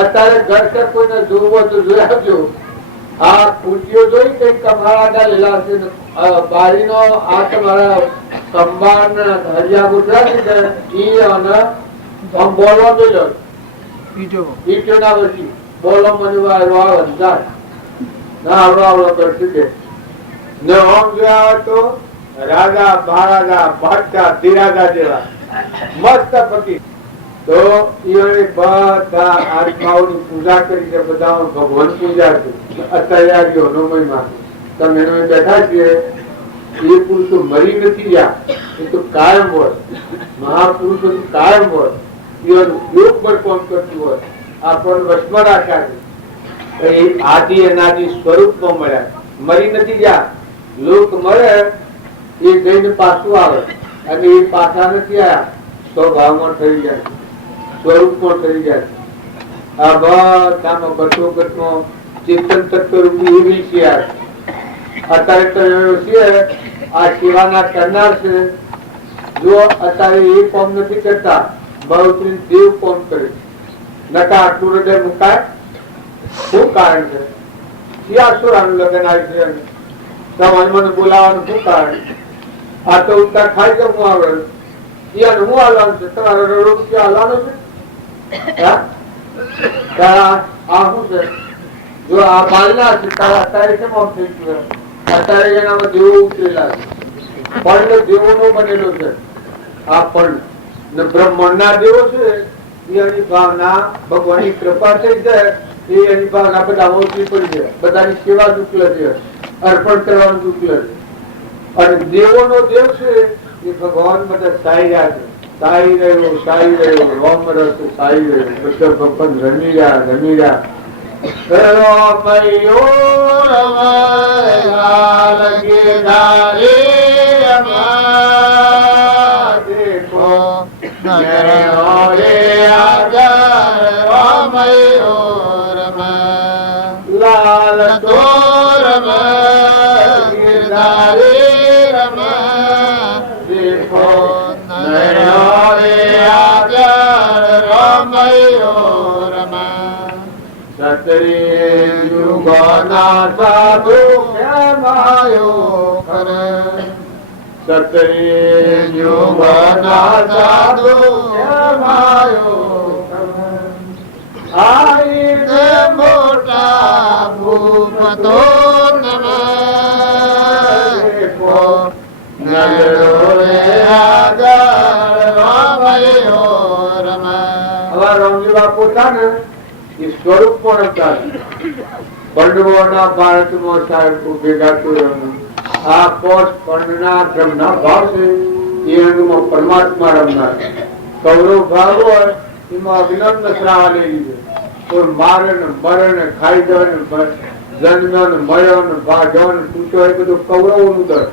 અત્યારે ઘર કે કોઈને જોવું તો જોઈ આવજો. આ ખુરશીઓ જોઈ કઈ કમાડા લીલા છે, બારીનો આ તમારા સંભાળ હરિયા ગુજરાતી છે ઈ અને આમ બોલવા જોઈ ઈટો ના પછી બોલો મને ના આવડો આવડો કરતી દે ને. આમ જોયા તો રાજા મહારાજા બાદશાહ ધીરાજા જેવા મસ્ત પતિ. તો બધા આત્માઓની પૂજા કરી છે, બધા ભગવાન પૂજા છે. અત્યારે આવ્યો નોમયમાં તમે બેઠા છીએ એ પુરુષો મરી નથી ગયા, એ તો કાયમ હોય. મહાપુરુષો કાયમ હોય, યોગ પર કામ કરતું હોય, આપણને વશમાં રાખ્યા છે. આદિ અનાદિ સ્વરૂપમાં મળ્યા, મરી નથી ગયા. લોક મળે એ જઈને પાછું આવે અને એ પાછા નથી આવ્યા, સ્વભાવમાં થઈ જાય, સ્વરૂપમાં થઈ જાય. આ બધામાં ઘટોઘટમાં ચેતન તત્વ રૂપી એવી છે. અત્યારે તો છે આ સેવાના કરનાર છે. જો અત્યારે એ કામ નથી કરતા, બહુત્રી દેવ કોમ કરે. નકા આટલું હૃદય મુકાય શું કારણ છે? શિયાસુરાનું લગ્ન આવ્યું છે, સમાજમાં બોલાવાનું શું કારણ? આ તો ઉત્તર ખાઈ જવું આવડે હું હાલવાનું છે, તમારે રૂપિયા હાલવાનો છે. આ શું છે? જો આ બાલના છે અત્યારે કેમ આમ થઈ ગયું? અત્યારે એનામાં દેવો ઉતરેલા છે, પંડ દેવો નો બનેલો છે. આ પંડ બ્રહ્માંડ ના દેવો છે એની ભાવના ભગવાનની કૃપા થઈ જાય, એની ભાવના બધા ઓછી પડી જાય, બધાની સેવા દુઃખ છે, અર્પણ કરવાનું દુઃખ છે. અને દેવો નો દેવ છે એ ભગવાન બધા સાઈ રહ્યા છે. સાઈ રહ્યો રોમ રસ સાઈ રહ્યો બધા ભગવાન રમી રહ્યા. રમૈયો વધારે રમા દેખો નયો રે આગળ રમયો રમા સતરી યુગના સાધુ કેમાયો કર સતરી યુગના સાધુ કેમાયો આઈ ને મોટા ભૂપતો નમો નગરો રે આગળ રમયો રમા. હવે રામજી બાપુ હતા ને એ સ્વરૂપ પણ હતા. પાંડવોના ભારતમાં સાહેબ ભેગા કર્યું. આ પોષ પાંડના બ્રહ્મના ભાવ છે એ અંગમાં પરમાત્મા રમનાર. કૌરવ ભાવ હોય એમાં અભિનંદન શ્રાવા લઈ લીધે. કોઈ મારે ને મરે ને ખાઈ જાય ને જન્મ્યો ને મળ્યો ને ભાગ્યો ને તૂટ્યો એ બધું કૌરવોનું દર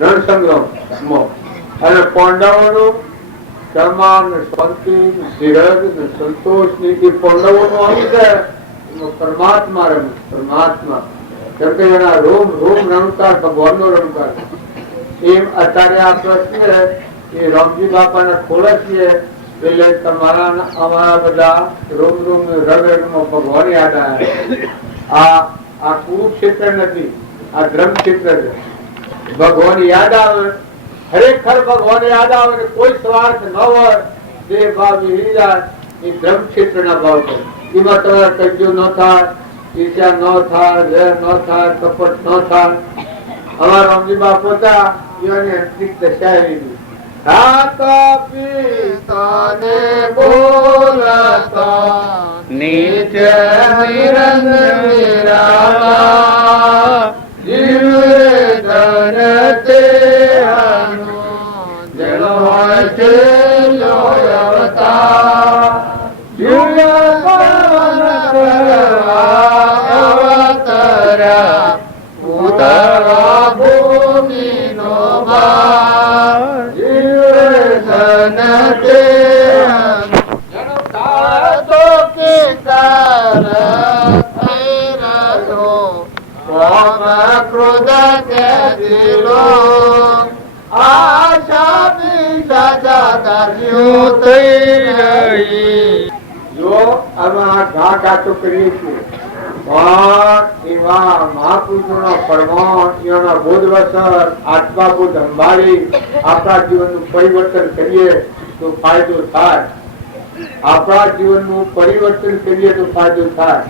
રણસંગ્રામ અને પાંડવોનું તમામ ને શાંતિ ને ધીરજ ને સંતોષ ની પાંડવોનું આવી જાય એમાં પરમાત્મા રમે. પરમાત્મા કેમ કે એના રોમ રોમ રણકાર ભગવાનનો રણકાર. એમ અત્યારે આ પ્રશ્ન એ રામજી બાપાને ખોલે છીએ એટલે તમારા અમારા બધા રોમ રોમ રગ રગમાં ભગવાન યાદ આવ્યા. આ કુરુક્ષેત્ર નથી, આ ધર્મક્ષેત્ર છે. ભગવાન યાદ આવે, ખરેખર ભગવાન યાદ આવે ને કોઈ સ્વાર્થ ન હોય, દેહ ભાવ વિહરી જાય એ ધર્મક્ષેત્રના ભાવ છે. એમાં તમારે કજ્જો ન થાય, ઈર્ષ્યા ન થાય, વેર ન થાય, કપટ ન થાય. અમારા રામજી બાપુ હતા એની અંતરિક દશા એવી. પિતાને બોલતા નીચ નિરંજરા જીવ ધન તે અનુ જળ હોય છે લોયવતા જીવ અવતર્યા ઉતરા ભૂમિનો ભાર જો અમે આ ઘા કાચો કરીએ છીએ પણ એવા મહાપુરુષોનો પરમાણ એના બોધવસર આત્મા બોધ સંભાળી આપણા જીવનનું પરિવર્તન કરીએ તો ફાયદો થાય. આપણા જીવનનું પરિવર્તન કરીએ તો ફાયદો થાય.